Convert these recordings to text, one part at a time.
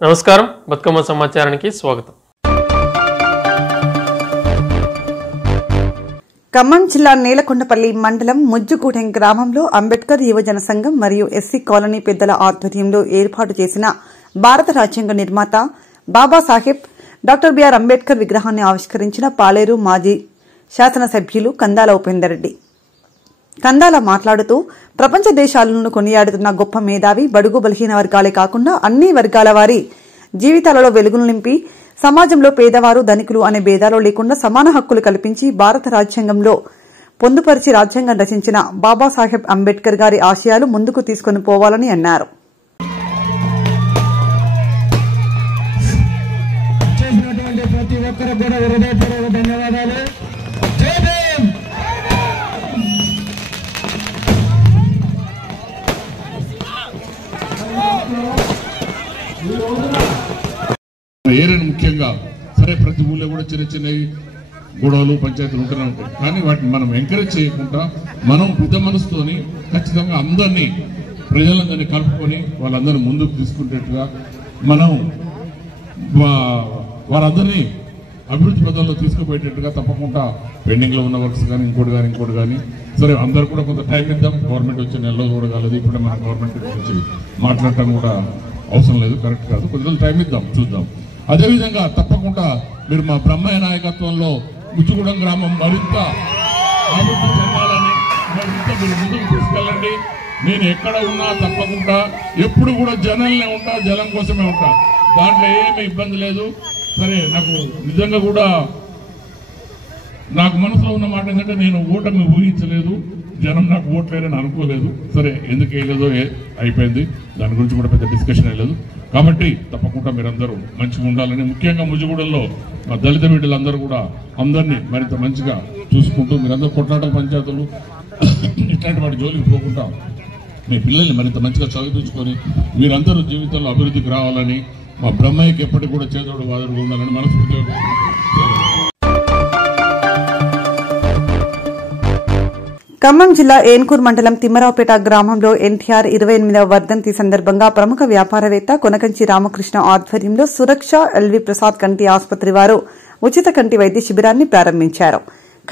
నమస్కారం, బతుకమ్మ సమాచారానికి స్వాగతం. ఖమ్మం జిల్లా నేలకొండపల్లి మండలం ముజ్జుగూడెం గ్రామంలో అంబేద్కర్ యువజన సంఘం మరియు ఎస్సీ కాలనీ పెద్దల ఆధ్వర్యంలో ఏర్పాటు చేసిన భారత రాజ్యాంగ నిర్మాత బాబాసాహెబ్ డాక్టర్ బిఆర్ అంబేద్కర్ విగ్రహాన్ని ఆవిష్కరించిన పాలేరు మాజీ శాసనసభ్యులు కందాల ఉపేందర్ రెడ్డి. కందాల మాట్లాడుతూ ప్రపంచ దేశాలను కొనియాడుతున్న గొప్ప మేధావి, బడుగు బలహీన వర్గాలే కాకుండా అన్ని వర్గాల వారి జీవితాలలో వెలుగులు నింపి సమాజంలో పేదవారు ధనికులు అనే భేదాలు లేకుండా సమాన హక్కులు కల్పించి భారత రాజ్యాంగంలో పొందుపరిచి రాజ్యాంగం రచించిన బాబాసాహెబ్ అంబేద్కర్ గారి ఆశయాలు ముందుకు తీసుకుని పోవాలని అన్నారు. ఏరియాను ముఖ్యంగా సరే ప్రతి ఊళ్ళో కూడా చిన్న చిన్నవి గొడవలు పంచాయతీలు ఉంటూనే ఉంటాయి. కానీ వాటిని మనం ఎంకరేజ్ చేయకుండా మనం పెద్ద మనసుతోని ఖచ్చితంగా అందరినీ ప్రజలందరినీ కలుపుకొని వాళ్ళందరినీ ముందుకు తీసుకునేట్టుగా మనం వారందరినీ అభివృద్ధి పదంలో తీసుకుపోయేటట్టుగా తప్పకుండా పెండింగ్లో ఉన్న వర్క్స్ కానీ ఇంకోటి కానీ సరే అందరు కూడా కొంత టైం ఇద్దాం. గవర్నమెంట్ వచ్చే నెలలో కూడా కాలేదు, ఇప్పుడే మన గవర్నమెంట్ గురించి మాట్లాడటం కూడా అవసరం లేదు, కరెక్ట్ కాదు. కొద్ది రోజులు టైం ఇద్దాం, చూద్దాం. అదేవిధంగా తప్పకుండా మీరు మా బ్రహ్మయ్య నాయకత్వంలో ముజ్జుగూడెం గ్రామం మరింత అభివృద్ధి చెందాలని మరింత మీరు ముందుకు తీసుకెళ్ళండి. నేను ఎక్కడ ఉన్నా తప్పకుండా ఎప్పుడు కూడా జనంలో ఉంటా, జలం కోసమే ఉంటా, దాంట్లో ఏమి ఇబ్బంది లేదు. సరే నాకు నిజంగా కూడా నాకు మనసులో ఉన్న మాట ఏంటంటే నేను ఓటమి ఊహించలేదు, జనం నాకు ఓట్లేదని అనుకోలేదు. సరే ఎందుకు వేయలేదో అయిపోయింది, దాని గురించి కూడా పెద్ద డిస్కషన్ అయ్యలేదు. కాబట్టి తప్పకుండా మీరందరూ మంచిగా ఉండాలని, ముఖ్యంగా ముజ్జుగూడెంలో మా దళిత బిడ్డలందరూ కూడా అందరినీ మరింత మంచిగా చూసుకుంటూ మీరందరూ కొట్లాట పంచాయతీలు ఇట్లాంటి వాటి జోలికి పోకుండా మీ పిల్లల్ని మరింత మంచిగా చదివించుకొని మీరందరూ జీవితంలో అభివృద్ధికి రావాలని, మా బ్రహ్మయ్యకి ఎప్పటికి కూడా చేదోడు వాదోడుగా ఉండాలని మనస్ఫూర్తిగా. ఖమ్మం జిల్లా ఏన్కూర్ మండలం తిమ్మరావుపేట గ్రామంలో ఎన్టీఆర్ 28వ వర్ధంతి సందర్భంగా ప్రముఖ వ్యాపారవేత్త కొనకంచి రామకృష్ణ ఆధ్వర్యంలో సురక్ష ఎల్వి ప్రసాద్ కంటి ఆసుపత్రి వారు ఉచిత కంటి వైద్య శిబిరాన్ని ప్రారంభించారు.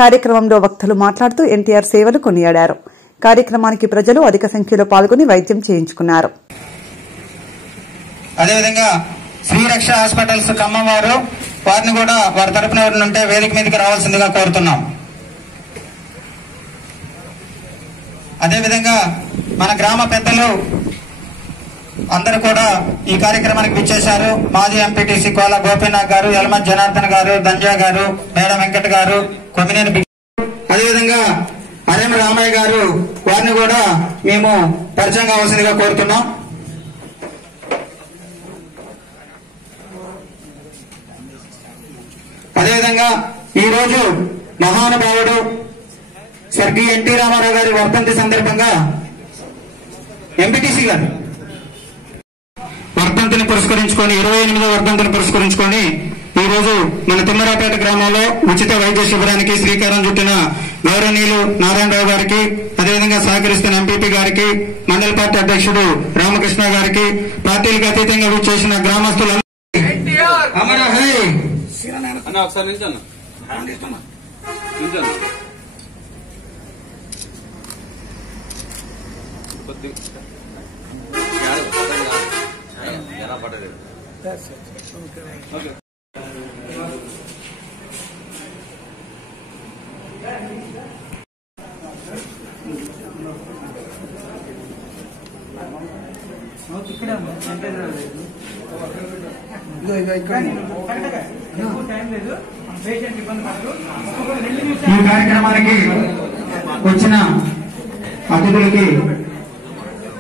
కార్యక్రమంలో వక్తలు మాట్లాడుతూ ఎన్టీఆర్ సేవలు కొనియాడారు. కార్యక్రమానికి ప్రజలు అధిక సంఖ్యలో పాల్గొని వైద్యం చేయించుకున్నారు. అదేవిధంగా శ్రీరక్ష హాస్పిటల్స్ ఖమ్మం వారిని కూడా వారి తరపున ఎవరిని ఉంటే వేదిక మీదకి రావాల్సిందిగా కోరుతున్నాం. అదేవిధంగా మన గ్రామ పెద్దలు అందరూ కూడా ఈ కార్యక్రమానికి విచ్చేశారు. మాజీ ఎంపీటీసీ కోల గోపీనాథ్ గారు, యలమత్ జనార్దన్ గారు, దంజా గారు, మేడ వెంకట్ గారు, కొమ్మినేని అదేవిధంగా అరేమ రామయ్య గారు, వారిని కూడా మేము పరిచయం కావాల్సిందిగా కోరుతున్నాం. అదేవిధంగా ఈ రోజు మహానుభావుడు స్వర్గీయ ఎన్టీ రామారావు గారి వర్ధంతి సందర్భంగా ఎంపీటీసీ గారు వర్ధంతిని పురస్కరించుకొని 28వ వర్ధంతిని పురస్కరించుకొని ఈ రోజు మన తిమ్మరాపేట గ్రామంలో ఉచిత వైద్య శిబిరానికి శ్రీకారం చుట్టిన గౌరవనీయులు నారాయణరావు గారికి, అదేవిధంగా సహకరిస్తున్న ఎంపీపీ గారికి, మండల పార్టీ అధ్యక్షుడు రామకృష్ణ గారికి, పార్టీలకు అతీతంగా విచ్చేసిన గ్రామస్తులు ఈ కార్యక్రమానికి వచ్చిన అతిథులకి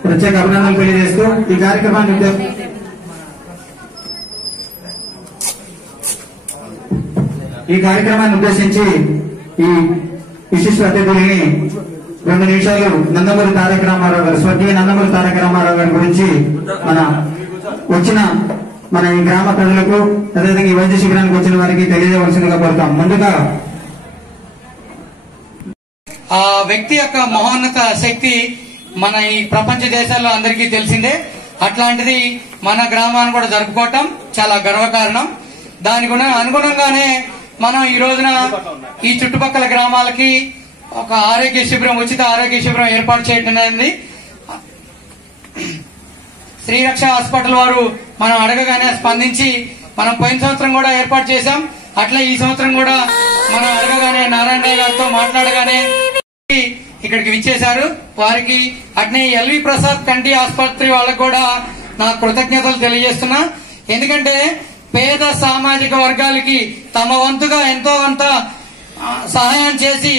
ప్రత్యేక అభినందనలు తెలియజేస్తూ ఈ కార్యక్రమాన్ని ఉద్దేశించి ఈ విశిష్ట అతిథుల్ని 2 నిమిషాలు నందమూరి తారక రామారావు గారు, స్వర్గీయ నందమూరి తారక రామారావు గారి గురించి మన ఈ గ్రామ ప్రజలకు, అదేవిధంగా ఈ వైద్య శిబిరానికి వచ్చిన వారికి తెలియజేయవలసిందిగా కోరుతాం. ముందుగా ఆ వ్యక్తి యొక్క మహోన్నత శక్తి మన ఈ ప్రపంచ దేశాల్లో అందరికీ తెలిసిందే. అట్లాంటిది మన గ్రామాన్ని కూడా జరుపుకోవటం చాలా గర్వకారణం. దానికి అనుగుణంగానే మనం ఈ రోజున ఈ చుట్టుపక్కల గ్రామాలకి ఒక ఆరోగ్య శిబిరం, ఉచిత ఆరోగ్య శిబిరం ఏర్పాటు చేయడం అనేది శ్రీరక్ష హాస్పిటల్ వారు మనం అడగగానే స్పందించి మనం పోయిన సంవత్సరం కూడా ఏర్పాటు చేశాం. అట్లా ఈ సంవత్సరం కూడా మనం అడగగానే నారాయణ గారితో మాట్లాడగానే ఇక్కడికి విచ్చేశారు. వారికి అట్నే ఎల్వి ప్రసాద్ కంటి ఆసుపత్రి వాళ్ళకు కూడా నా కృతజ్ఞతలు తెలియజేస్తున్నా. ఎందుకంటే పేద సామాజిక వర్గాలకి తమ వంతుగా ఎంతో కొంత సహాయం చేసి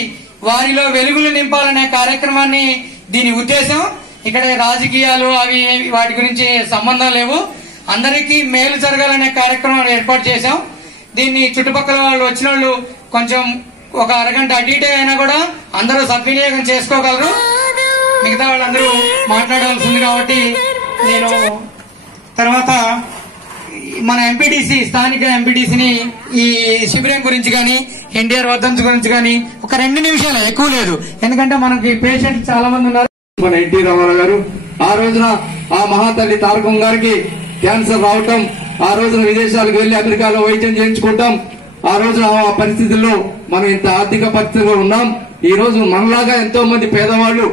వారిలో వెలుగులు నింపాలనే కార్యక్రమాన్ని దీని ఉద్దేశం. ఇక్కడ రాజకీయాలు అవి వాటి గురించి సంబంధం లేవు. అందరికీ మేలు జరగాలనే కార్యక్రమం ఏర్పాటు చేశాం. దీన్ని చుట్టుపక్కల వాళ్ళు వచ్చిన వాళ్ళు కొంచెం ఒక అరగంట అటు ఇటు అయినా కూడా అందరూ సద్వినియోగం చేసుకోగలరు. మిగతా వాళ్ళందరూ మాట్లాడాల్సింది కాబట్టి నేను తర్వాత మన ఎంపీటీసీ, స్థానిక ఎంపీటీసీని ఈ శిబిరం గురించి కానీ ఎన్టీఆర్ వర్ధన్స్ గురించి కానీ ఒక 2 నిమిషాలు, ఎక్కువ లేదు, ఎందుకంటే మనకి పేషెంట్ చాలా మంది ఉన్నారు. మన ఎన్టీ రామారావు గారు ఆ రోజున ఆ మహాతల్లి తారకం గారికి క్యాన్సర్ రావటం, ఆ రోజున విదేశాలకు వెళ్లి అమెరికాలో వైద్యం చేయించుకుంటాం. ఆ రోజున ఆ పరిస్థితుల్లో మనం ఇంత ఆర్థిక పరిస్థితుల్లో ఉన్నాం. ఈ రోజు మనలాగా ఎంతో మంది పేదవాళ్లు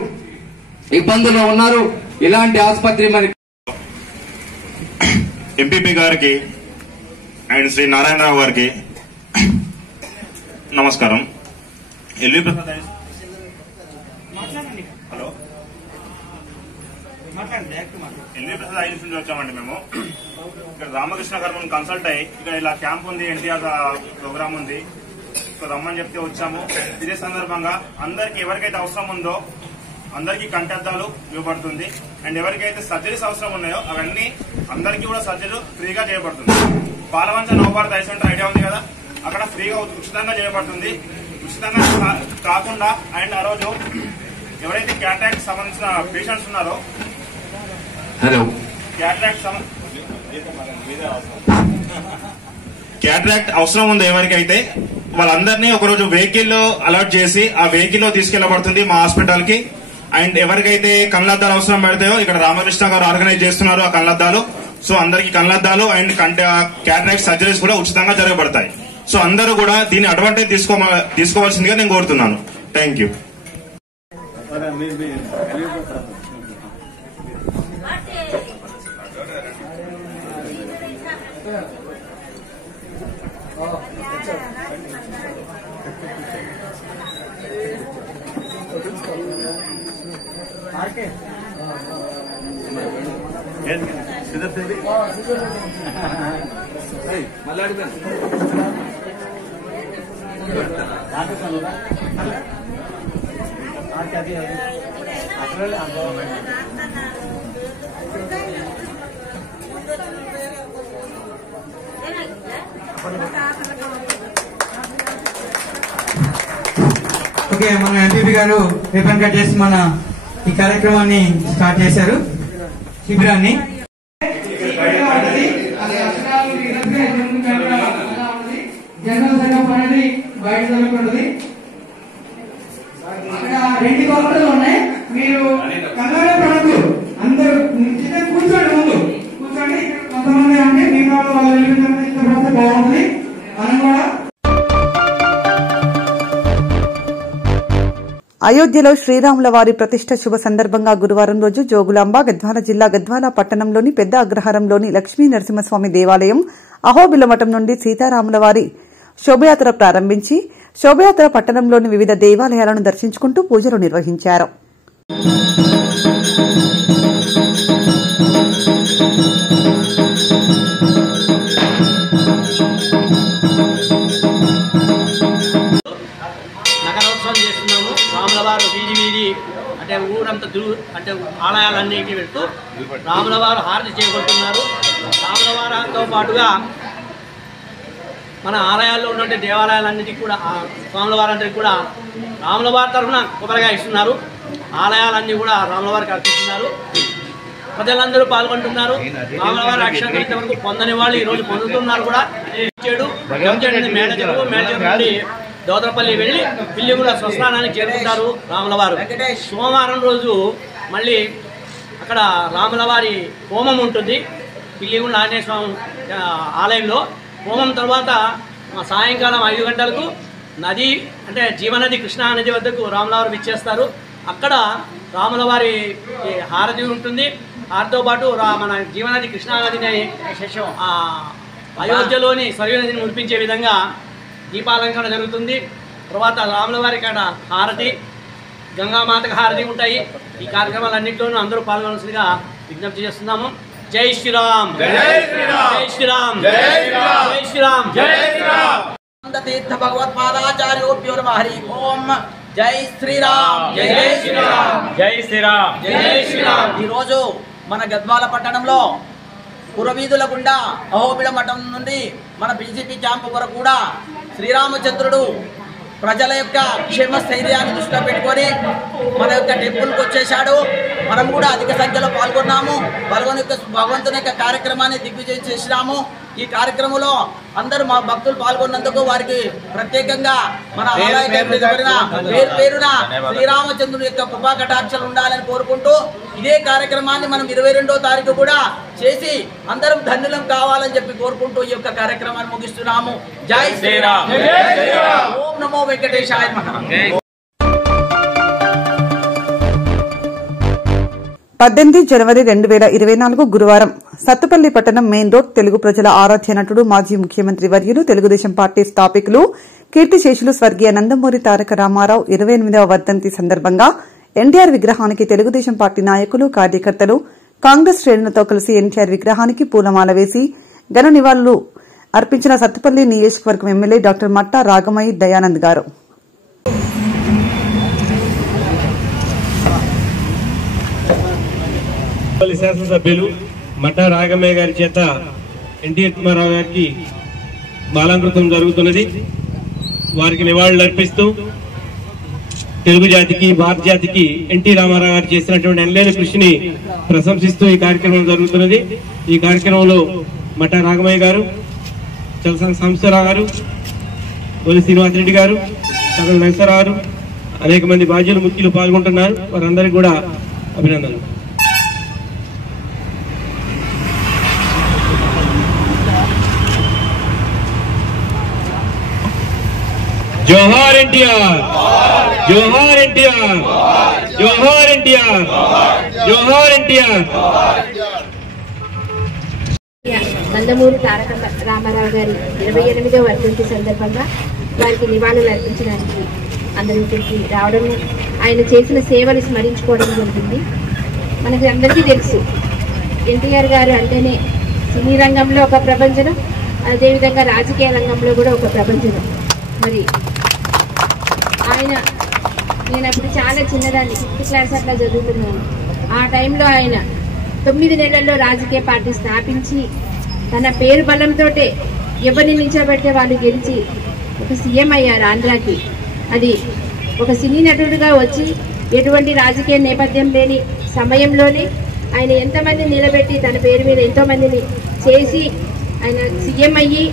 ఇబ్బందుల్లో ఉన్నారు. ఇలాంటి ఆసుపత్రి మనకి ఎంపీపీ గారికి అండ్ శ్రీ నారాయణరావు గారికి నమస్కారం. ఎల్వి ప్రసాద్ ఐదు నుంచి వచ్చామండి. మేము ఇక్కడ రామకృష్ణ గారు కన్సల్ట్ అయ్యి ఇక్కడ ఇలా క్యాంప్ ఉంది, ఎన్టీఆర్ ప్రోగ్రామ్ ఉంది, ఇక్కడ రమ్మని చెప్తే వచ్చాము. ఇదే సందర్భంగా అందరికి ఎవరికైతే అవసరం ఉందో అందరికీ కంటద్దాలు ఇవ్వబడుతుంది. అండ్ ఎవరికైతే సర్జరీస్ అవసరం ఉన్నాయో అవన్నీ అందరికీ కూడా సర్జరీ ఫ్రీగా చేయబడుతుంది. Palvancha Navabharat eye centre idea ఉంది కదా, అక్కడ ఫ్రీగా ఉచితంగా చేయబడుతుంది. ఉచితంగా కాకుండా అండ్ ఆ రోజు ఎవరైతే క్యాటరాక్ట్ సంబంధించిన పేషెంట్స్ ఉన్నారో క్యాటరాక్ట్ అవసరం ఉందో ఎవరికైతే వాళ్ళందరినీ ఒకరోజు వెహికల్ అలాట్ చేసి ఆ వెహికల్ లో తీసుకెళ్లబడుతుంది మా హాస్పిటల్ కి. అండ్ ఎవరికైతే కళ్ళద్దాలు అవసరం పడతాయో ఇక్కడ రామకృష్ణ గారు ఆర్గనైజ్ చేస్తున్నారు ఆ కళ్ళద్దాలు. సో అందరికి కళ్ళద్దాలు అండ్ క్యాటరాక్ట్ సర్జరీస్ కూడా ఉచితంగా జరగబడతాయి. సో అందరూ కూడా దీన్ని అడ్వాంటేజ్ తీసుకోవాల్సిందిగా నేను కోరుతున్నాను. Thank you. ఓకే, మన ఎంపీపీ గారు రిబన్ కట్ చేసి మన ఈ కార్యక్రమాన్ని స్టార్ట్ చేశారు, శిబిరాన్ని. జనరల్ సెటప్ అనేది బయట జరుగుతుంది. అక్కడ 2 కొలతలు ఉన్నాయి. మీరు కంగారు పడద్దు, అందరూ కూర్చోండి, ముందు కూర్చోండి. కొంతమంది అంటే మీ వాళ్ళు బాగుంటుంది. మనం కూడా అయోధ్యలో శ్రీరాముల వారి ప్రతిష్ట శుభ సందర్భంగా గురువారం రోజు జోగులాంబ, గద్వాల జిల్లా గద్వాల పట్టణంలోని పెద్ద అగ్రహారంలోని లక్ష్మీ నరసింహస్వామి దేవాలయం అహోబిల మఠం నుండి సీతారాముల వారి శోభయాత్ర ప్రారంభించి శోభయాత్ర పట్టణంలోని వివిధ దేవాలయాలను దర్శించుకుంటూ పూజలు నిర్వహించారు. నగరోత్సవం చేస్తున్నాము. రాములవారు వీధి వీధి అంటే ఊరంతా అంటే ఆలయాలన్నిటికీ వెళ్తూ రాములవారు హారతి చేయబడుతున్నారు. రాములవారితో పాటుగా మన ఆలయాల్లో ఉన్నటువంటి దేవాలయాలన్నిటికీ కూడా రాములవారందరికీ కూడా రాములవారి తరఫున కొబ్బరిగా ఇస్తున్నారు. ఆలయాలన్నీ కూడా రాములవారికి అర్పిస్తున్నారు. ప్రజలందరూ పాల్గొంటున్నారు. రాములవారి అక్షరం వరకు పొందని వాళ్ళు ఈరోజు పొందుతున్నారు కూడా. మేడచెరువు నుండి దోదరపల్లి వెళ్ళి పిల్లిగూడ స్వస్థానానికి చేరుకుంటారు రాములవారు. సోమవారం రోజు మళ్ళీ అక్కడ రాముల వారి హోమం ఉంటుంది. పిల్లిగుండ ఆంజనేయ స్వామి ఆలయంలో హోమం తర్వాత సాయంకాలం 5 గంటలకు నది అంటే జీవనది కృష్ణా నది వద్దకు రాముల వారు విచ్చేస్తారు. అక్కడ రాముల వారి హారతి ఉంటుంది. హారతితో పాటు మన జీవనది కృష్ణా నదిని అయోధ్యలోని సరయూ నదిని ముడిపించే విధంగా దీపాలంకరణ జరుగుతుంది. తర్వాత రాముల వారి కాడ హారతి, గంగామాతకు హారతి ఉంటాయి. ఈ కార్యక్రమాలన్నింటిలోనూ అందరూ పాల్గొనాల్సిందిగా విజ్ఞప్తి చేస్తున్నాము. జై శ్రీరామ్, జై శ్రీరామ్, జై శ్రీరామ్, జై శ్రీరామ్, జై శ్రీరామ్. తీర్థ భగవత్పాదాచార్యోభ్యో నమః. హరి ఓం. జై శ్రీరామ్, జై శ్రీరామ్, జై శ్రీరామ్, జై శ్రీరామ్. ఈరోజు మన గద్వాల పట్టణంలో పురవీధుల గుండా అహోబిళ మఠం నుండి మన బీజేపీ క్యాంపు వరకు కూడా శ్రీరామచంద్రుడు ప్రజల యొక్క క్షేమ స్థైర్యాన్ని దృష్టిలో పెట్టుకొని మన యొక్క టెంపుల్కి వచ్చేసాడు. మనం కూడా అధిక సంఖ్యలో పాల్గొన్నాము. భగవంతుని యొక్క కార్యక్రమాన్ని దిగ్విజయం చేసినాము. ఈ కార్యక్రమంలో అందరూ మా భక్తులు పాల్గొన్నందుకు వారికి ప్రత్యేకంగా మన ఆలయ పేరు పేరున శ్రీరామచంద్రుని యొక్క కృపా కటాక్షలు ఉండాలని కోరుకుంటూ ఇదే కార్యక్రమాన్ని మనం 22వ తారీఖు కూడా చేసి అందరం ధన్యులం కావాలని చెప్పి కోరుకుంటూ ఈ యొక్క కార్యక్రమాన్ని ముగిస్తున్నాము. జై శ్రీరామ్, ఓం నమో వెంకటేశాయ నమః. 18 జనవరి 2024 గురువారం సత్తుపల్లి పట్టణం మెయిన్ రోడ్ తెలుగు ప్రజల ఆరాధ్య నటుడు మాజీ ముఖ్యమంత్రి వర్యులు తెలుగుదేశం పార్టీ స్థాపికులు కీర్తిశేషులు స్వర్గీయ నందమూరి తారక రామారావు 28వ వర్ధంతి సందర్భంగా ఎన్టీఆర్ విగ్రహానికి తెలుగుదేశం పార్టీ నాయకులు, కార్యకర్తలు, కాంగ్రెస్ శ్రేణులతో కలిసి ఎన్టీఆర్ విగ్రహానికి పూలమాల వేసి ఘన నివాళులు అర్పించిన సత్తుపల్లి నియోజకవర్గం ఎమ్మెల్యే డాక్టర్ మట్టా రాగమయ్య దయానంద్ గారు. శాసనసభ్యులు మట్టా రాగమయ్య గారి చేత ఎన్టీఆర్ కుమారరావు గారికి బాలాంకృతం జరుగుతున్నది. వారికి నివాళులు అర్పిస్తూ తెలుగు జాతికి, భారత జాతికి ఎన్టీ రామారావు గారు చేసినటువంటి ఎనలేని కృషిని ప్రశంసిస్తూ ఈ కార్యక్రమం జరుగుతున్నది. ఈ కార్యక్రమంలో మట్టా రాగమయ్య గారు, చలసాని సాంబశివరావు గారు, ఒలి శ్రీనివాసరెడ్డి గారు, సగల నరసరావు గారు, అనేక మంది బాధ్యులు, ముఖ్యులు పాల్గొంటున్నారు. వారందరికీ కూడా అభినందనలు. జోహార్ ఎన్టీఆర్, జోహార్ ఎన్టీఆర్, జోహార్ ఎన్టీఆర్, జోహార్ ఎన్టీఆర్. నందమూరి తారక రామారావు గారి 28వ వర్ధంతి సందర్భంగా వారికి నివాళులు అర్పించడానికి అందరూ ఇక్కడికి రావడం, ఆయన చేసిన సేవలు స్మరించుకోవడం జరిగింది. మనకి అందరికీ తెలుసు ఎన్టీఆర్ గారు అంటేనే సినీ రంగంలో ఒక ప్రపంచం, అదేవిధంగా రాజకీయ రంగంలో కూడా ఒక ప్రపంచం. మరి ఆయన నేను అప్పుడు చాలా చిన్నదాన్ని, 5th క్లాస్ అట్లా చదువుతున్నాను. ఆ టైంలో ఆయన 9 నెలల్లో రాజకీయ పార్టీ స్థాపించి తన పేరు బలంతో ఎవరిని నిల్చోబెడితే వాళ్ళు గెలిచి ఒక సీఎం అయ్యారు ఆంధ్రాకి. అది ఒక సినీ నటుడుగా వచ్చి ఎటువంటి రాజకీయ నేపథ్యం లేని సమయంలోనే ఆయన ఎంతమంది నిలబెట్టి తన పేరు మీద ఎంతోమందిని చేసి ఆయన సీఎం అయ్యి,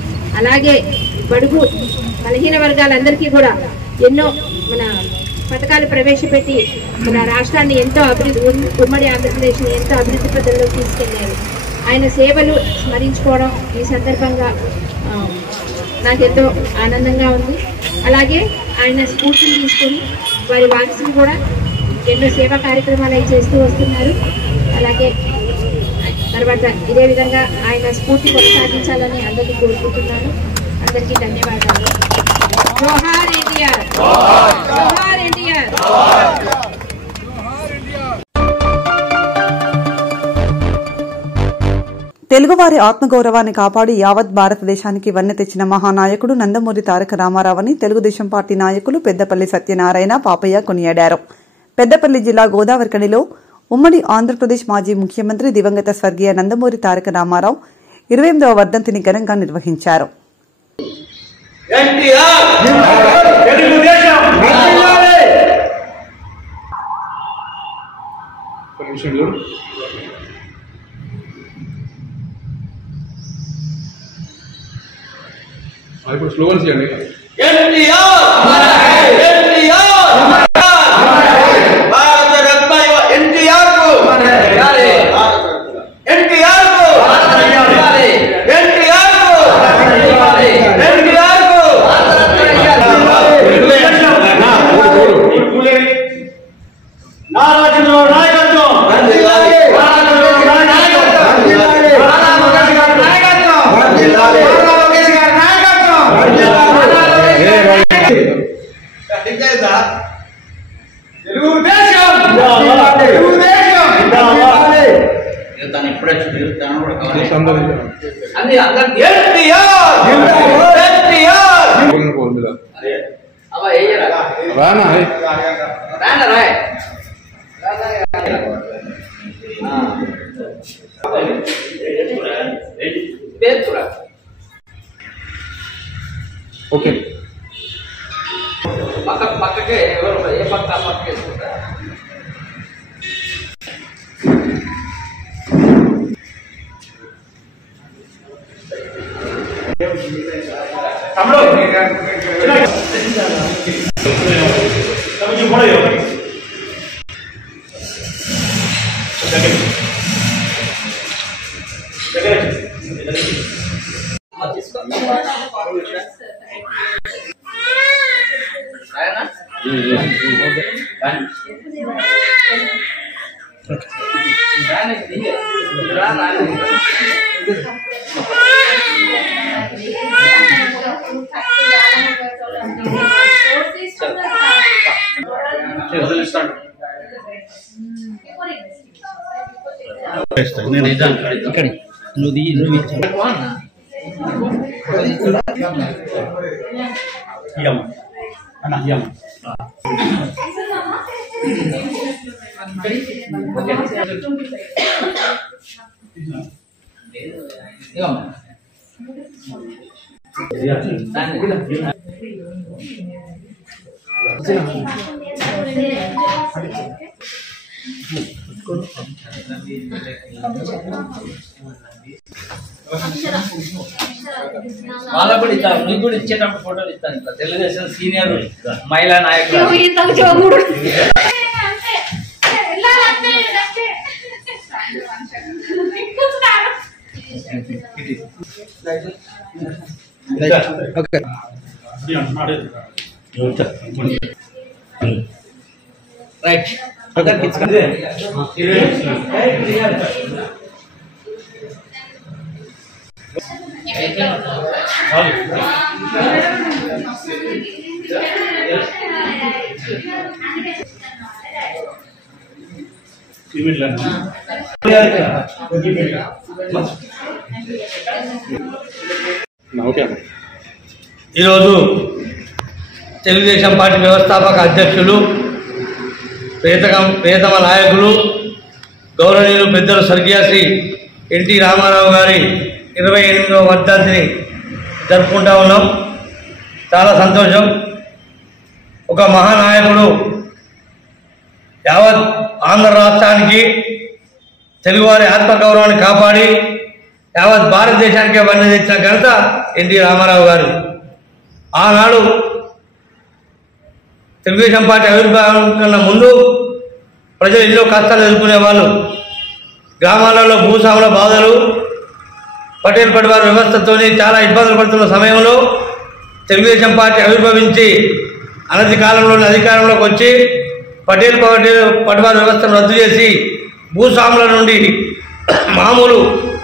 అలాగే బడుగు బలహీన వర్గాలందరికీ కూడా ఎన్నో మన పథకాలు ప్రవేశపెట్టి మన రాష్ట్రాన్ని ఎంతో అభివృద్ధి, ఉమ్మడి ఆంధ్రప్రదేశ్ని ఎంతో అభివృద్ధి పథంలోకి తీసుకెళ్లారు. ఆయన సేవలు స్మరించుకోవడం ఈ సందర్భంగా నాకెంతో ఆనందంగా ఉంది. అలాగే ఆయన స్ఫూర్తిని తీసుకొని వారి వారసులు కూడా ఎన్నో సేవా కార్యక్రమాలు అవి చేస్తూ వస్తున్నారు. అలాగే తర్వాత ఇదే విధంగా ఆయన స్ఫూర్తి కొనసాగించాలని అందరికీ కోరుకుంటున్నాను. అందరికీ ధన్యవాదాలు. జోహార్ ఎన్టీఆర్, జోహార్ ఎన్టీఆర్. తెలుగువారి ఆత్మగౌరవాన్ని కాపాడి యావత్ భారతదేశానికి వన్నె తెచ్చిన మహానాయకుడు నందమూరి తారక రామారావుని తెలుగుదేశం పార్టీ నాయకులు పెద్దపల్లి సత్యనారాయణ, పాపయ్య కొనియాడారు. పెద్దపల్లి జిల్లా గోదావరిఖనిలో ఉమ్మడి ఆంధ్రప్రదేశ్ మాజీ ముఖ్యమంత్రి దివంగత స్వర్గీయ నందమూరి తారక రామారావు 28వ వర్ధంతిని ఘనంగా నిర్వహించారు. ఇప్పుడు స్లోగన్స్ చేయండి. భారత రత్న ఎన్టీఆర్ ఓకే పక్కకే ఏ పక్క పక్కకే వాళ్ళకు కూడా ఇస్తారు, మీకు కూడా ఇచ్చేటప్పుడు ఫోటోలు ఇస్తాను. ఇట్లా తెలుగుదేశం సీనియర్ మహిళా నాయకులు రైట్ ఈరోజు తెలుగుదేశం పార్టీ వ్యవస్థాపక అధ్యక్షులు ప్రియతమ నాయకులు గౌరవనీయులు పెద్దలు స్వర్గీయ శ్రీ ఎన్టీ రామారావు గారి 28వ వర్ధంతిని జరుపుకుంటా ఉన్నాం. చాలా సంతోషం. ఒక మహానాయకుడు యావత్ ఆంధ్ర రాష్ట్రానికి తెలుగువారి ఆత్మగౌరవాన్ని కాపాడి యావత్ భారతదేశానికే వన్నె తెచ్చిన ఘనత ఎన్టీ రామారావు గారు. ఆనాడు తెలుగుదేశం పార్టీ ఆవిర్భావం కన్నా ముందు ప్రజలు ఎన్నో కష్టాలు ఎదుర్కొనేవాళ్ళు. గ్రామాలలో భూస్వాముల బాధలు, పటేల్ పడివారి వ్యవస్థతో చాలా ఇబ్బందులు పడుతున్న సమయంలో తెలుగుదేశం పార్టీ ఆవిర్భవించి అనతి కాలంలోని అధికారంలోకి వచ్చి పటేల్ పడివారి వ్యవస్థను రద్దు చేసి భూస్వాముల నుండి మామూలు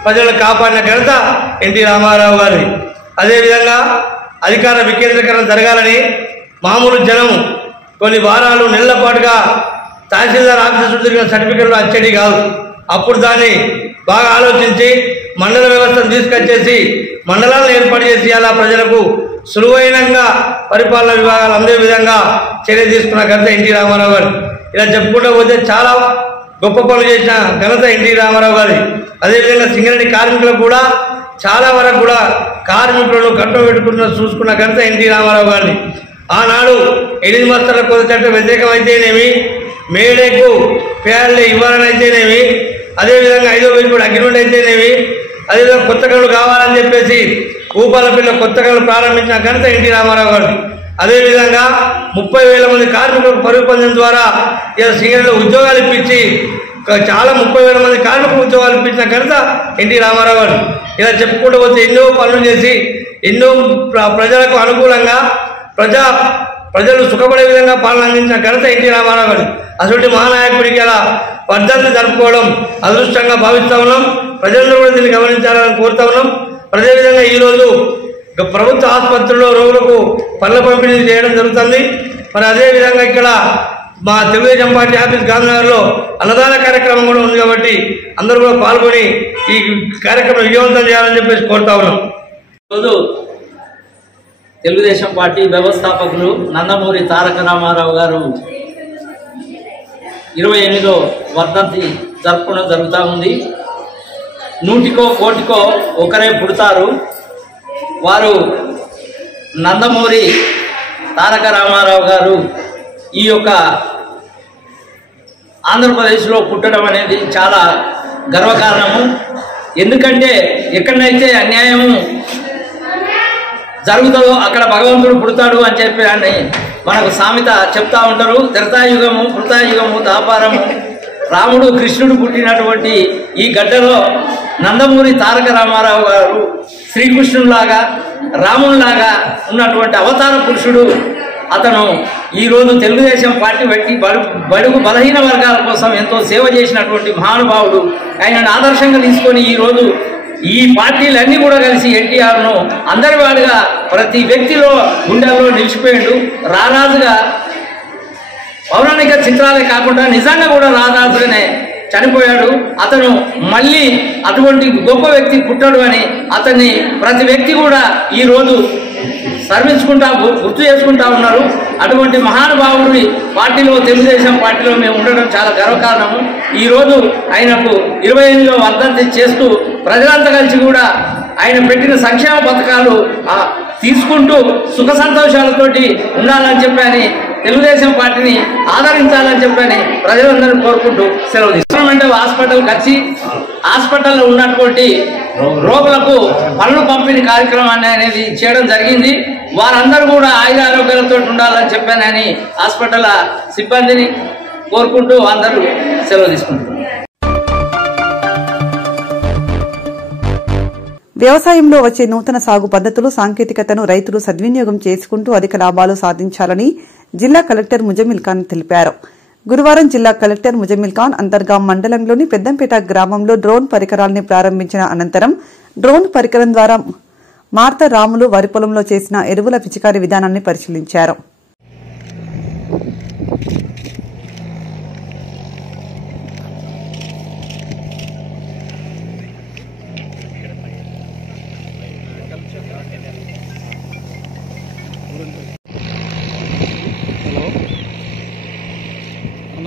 ప్రజలను కాపాడిన ఘనత ఎన్టీ రామారావు గారి. అదేవిధంగా అధికార వికేంద్రీకరణ జరగాలని మామూలు జనం కొన్ని వారాలు నెలల పాటుగా తహసీల్దార్ ఆఫీసు తిరిగిన సర్టిఫికెట్లు అచ్చడి కాదు. అప్పుడు దాన్ని బాగా ఆలోచించి మండల వ్యవస్థను తీసుకొచ్చేసి మండలాలను ఏర్పాటు చేసి అలా ప్రజలకు సులువైనంగా పరిపాలన విభాగాలు అందే విధంగా చర్య తీసుకున్న ఘనత ఎన్టీ రామారావు గారు. ఇలా చెప్పుకుంటూ పోతే చాలా గొప్ప పనులు చేసిన ఘనత ఎన్టీ రామారావు గారి. అదేవిధంగా సింగరేణి కార్మికులకు కూడా చాలా వరకు కూడా కార్మికులను కట్టబెట్టుకున్న చూసుకున్న ఘనత ఎన్టీ రామారావు గారిని. ఆనాడు 8 మస్తర్ల కొత్త చట్టం వ్యతిరేకమైతేనేమి, మేడేకు పేర్లు ఇవ్వాలని అయితేనేమి, అదేవిధంగా 5వ వేలు అగ్రిమెంట్ అయితేనేమి, అదేవిధంగా కొత్త గనులు కావాలని చెప్పేసి భూపాలపల్లిలో కొత్త గనులు ప్రారంభించిన ఘనత ఎన్టీ రామారావు గారిని. అదేవిధంగా 30,000 మంది కార్మికులకు పరుగు పందెం ద్వారా ఇలా సింగరేణిలో ఉద్యోగాలు ఇప్పించి చాలా 30,000 మంది కార్మికులకు ఉద్యోగాలు ఇప్పించిన ఘనత ఎన్టీ రామారావు గారు. ఇలా చెప్పుకుంటూ పోతే ఎన్నో పనులు చేసి ఎన్నో ప్రజలకు అనుకూలంగా ప్రజలు సుఖపడే విధంగా పాలన అందించిన ఘనత ఎన్టీ రామారావు గారు. అటువంటి మహానాయకుడికి అలా వర్ధంతి జరుపుకోవడం అదృష్టంగా భావిస్తూ ఉన్నాం. ప్రజలందరూ కూడా దీన్ని గమనించాలని కోరుతా ఉన్నాం. అదేవిధంగా ఈరోజు ప్రభుత్వ ఆసుపత్రుల్లో రోగులకు పళ్ళ పంపిణీ చేయడం జరుగుతుంది. మరి అదేవిధంగా ఇక్కడ మా తెలుగుదేశం పార్టీ ఆఫీస్ గాంధీనగర్లో అన్నదాన కార్యక్రమం కూడా ఉంది కాబట్టి అందరూ కూడా పాల్గొని ఈ కార్యక్రమం విజయవంతం చేయాలని చెప్పేసి కోరుతా ఉన్నాం. ఈరోజు తెలుగుదేశం పార్టీ వ్యవస్థాపకులు నందమూరి తారక రామారావు గారు 28వ వర్ధంతి జరుపుకోవడం జరుగుతూ ఉంది. 100కో కోటికో ఒకరే పుడతారు. వారు నందమూరి తారక రామారావు గారు ఈ యొక్క ఆంధ్రప్రదేశ్లో పుట్టడం అనేది చాలా గర్వకారణము. ఎందుకంటే ఎక్కడైతే అన్యాయము జరుగుతుందో అక్కడ భగవంతుడు పుడతాడు అని చెప్పి అని మనకు సామెత చెప్తా ఉంటారు. త్రేతాయుగము కృతాయుగము దాపారము రాముడు కృష్ణుడు పుట్టినటువంటి ఈ గడ్డలో నందమూరి తారక రామారావు గారు శ్రీకృష్ణులాగా రామునిలాగా ఉన్నటువంటి అవతార పురుషుడు. అతను ఈరోజు తెలుగుదేశం పార్టీ పెట్టి బడుగు బలహీన వర్గాల కోసం ఎంతో సేవ చేసినటువంటి మహానుభావుడు. ఆయనను ఆదర్శంగా తీసుకొని ఈరోజు ఈ పార్టీలన్నీ కూడా కలిసి ఎన్టీఆర్ను అందరి వాడిగా ప్రతి వ్యక్తిలో గుండెల్లో నిలిచిపోయాడు. రారాజుగా పౌరాణిక చిత్రాలే కాకుండా నిజంగా కూడా రారాజుగానే చనిపోయాడు. అతను మళ్ళీ అటువంటి గొప్ప వ్యక్తి పుట్టాడు అని అతన్ని ప్రతి వ్యక్తి కూడా ఈరోజు సర్వించుకుంటా గుర్తు చేసుకుంటా ఉన్నారు. అటువంటి మహానుభావుడి పార్టీలో తెలుగుదేశం పార్టీలో మేము ఉండడం చాలా గర్వకారణము. ఈరోజు ఆయనకు 28వ వర్ధంతి చేస్తూ ప్రజలంతా కలిసి కూడా ఆయన పెట్టిన సంక్షేమ పథకాలు తీసుకుంటూ సుఖ సంతోషాలతోటి ఉండాలని చెప్పని తెలుగుదేశం పార్టీని ఆదరించాలని చెప్పని ప్రజలందరూ కోరుకుంటూ సెలవు తీసుకున్నామంటే హాస్పిటల్కి వచ్చి హాస్పిటల్లో ఉన్నటువంటి రోగులకు పనులు పంపిణీ కార్యక్రమాన్ని అనేది చేయడం జరిగింది. వారందరూ కూడా ఆయుర ఆరోగ్యాలతో ఉండాలని చెప్పానని హాస్పిటల్ సిబ్బందిని కోరుకుంటూ అందరూ సెలవు తీసుకుంటున్నారు. వ్యవసాయంలో వచ్చే నూతన సాగు పద్దతులు సాంకేతికతను రైతులు సద్వినియోగం చేసుకుంటూ అధిక లాభాలు సాధించాలని జిల్లా కలెక్టర్ ముజమిల్ ఖాన్ తెలిపారు. గురువారం జిల్లా కలెక్టర్ ముజమిల్ ఖాన్ అంతర్గాం మండలంలోని పెద్దంపేట గ్రామంలో డ్రోన్ పరికరాల్ని ప్రారంభించిన అనంతరం డ్రోన్ పరికరం ద్వారా మార్త రాములు వరి పొలంలో చేసిన ఎరువుల పిచికారీ విధానాన్ని పరిశీలించారు.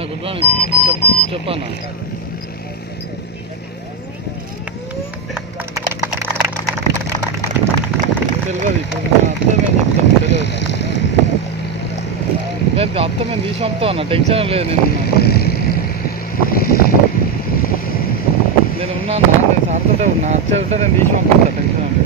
గుడ్ మార్నింగ్ చెప్పన్నా. తెలియదు ఇప్పుడు అర్థం ఏం చెప్తాను తెలియదు. నేను అర్థం మేము తీసి పంపుతా అన్న, టెన్షన్ లేదు. నేను ఉన్నాను, నేను సార్తోటే ఉన్నా. వచ్చే ఉంటే నేను తీసి పంపిస్తా, టెన్షన్ లేదు.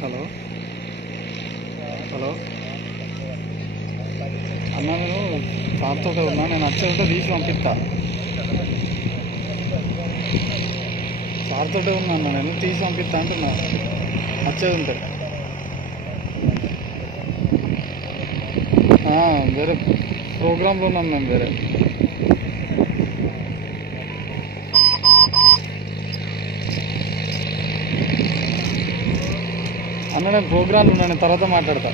హలో హలో అన్న, నేను సార్తోటే ఉన్నా. నేను వచ్చే ఉంటే తీసి పంపిస్తా. సార్తోటే ఉన్నా అన్న, నేను తీసి పంపిస్తా అంటున్నా. వచ్చేది ఉంటే వేరే ప్రోగ్రాంలో ఉన్నాను నేను. వేరే అన్న, నేను ప్రోగ్రాంలో ఉన్నాను, తర్వాత మాట్లాడతా.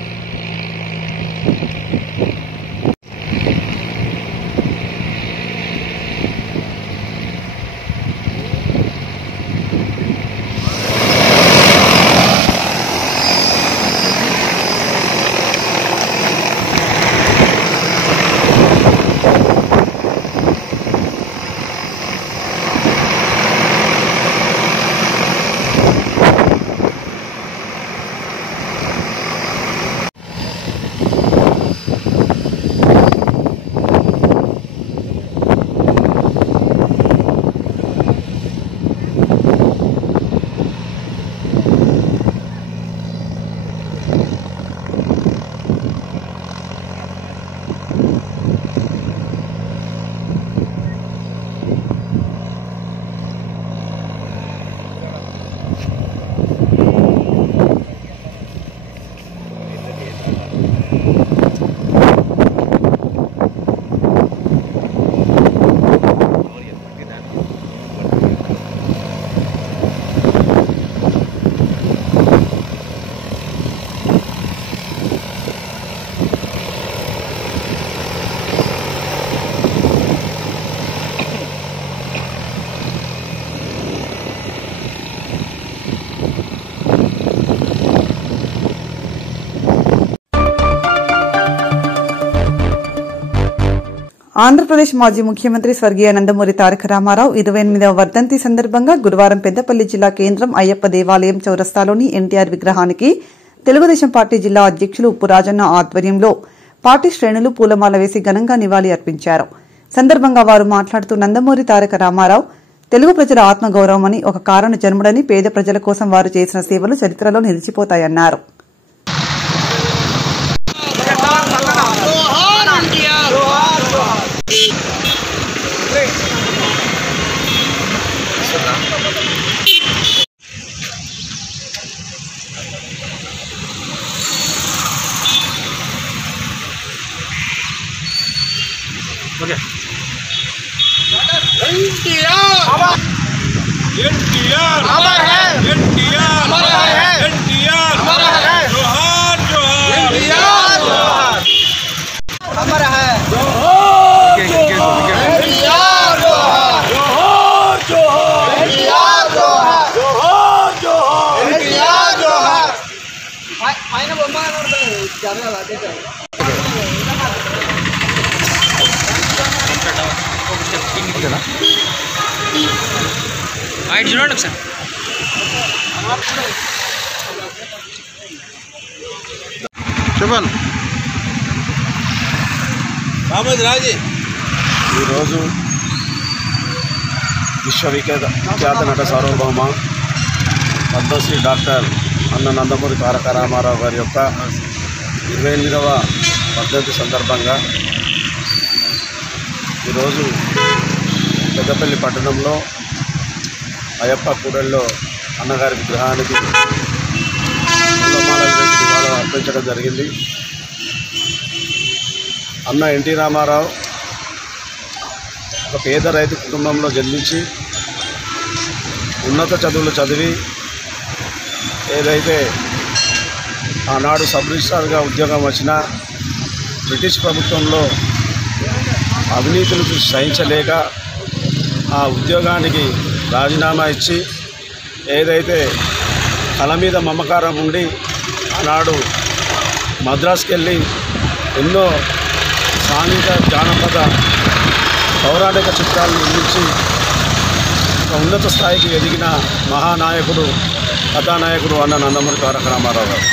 ఆంధ్రప్రదేశ్ మాజీ ముఖ్యమంత్రి స్వర్గీయ నందమూరి తారక రామారావు 28వ వర్ధంతి సందర్భంగా గురువారం పెద్దపల్లి జిల్లా కేంద్రం అయ్యప్ప దేవాలయం చౌరస్తాలోని ఎన్టీఆర్ విగ్రహానికి తెలుగుదేశం పార్టీ జిల్లా అధ్యక్షులు ఉప్పు రాజన్న ఆధ్వర్యంలో పార్టీ శ్రేణులు పూలమాల వేసి ఘనంగా నివాళి అర్పించారు. సందర్భంగా వారు మాట్లాడుతూ నందమూరి తారక రామారావు తెలుగు ప్రజల ఆత్మగౌరవమని, ఒక కారణ జన్ముడని, పేద ప్రజల కోసం వారు చేసిన సేవలు చరిత్రలో నిలిచిపోతాయన్నారు. చూడండి ఒకసారి. చెప్పండి. ఈరోజు విశ్వవిఖ్యాత నట సార్వభౌమ పద్మశ్రీ డాక్టర్ అన్న నందమూరి తారక రామారావు గారి యొక్క 28వ వర్ధంతి సందర్భంగా ఈరోజు పెద్దపల్లి పట్టణంలో అయ్యప్ప కూడల్లో అన్నగారి విగ్రహానికి పూలమాలలు వేసి నివాళులు అర్పించడం జరిగింది. అన్న ఎన్టీ రామారావు ఒక పేద రైతు కుటుంబంలో జన్మించి ఉన్నత చదువులు చదివి ఏదైతే ఆనాడు సబ్ రిజిస్ట్రార్గా ఉద్యోగం వచ్చినా బ్రిటిష్ ప్రభుత్వంలో అవినీతులకు సహించలేక ఆ ఉద్యోగానికి రాజీనామా ఇచ్చి ఏదైతే కళ మీద మమకారం ఉండి ఆనాడు మద్రాసుకి వెళ్ళి ఎన్నో సాంఘిక జానపద పౌరాణిక చిత్రాలను నిర్మించి ఒక ఉన్నత స్థాయికి ఎదిగిన మహానాయకుడు, కథానాయకుడు అన్న నందమూరి తారక రామారావు గారు.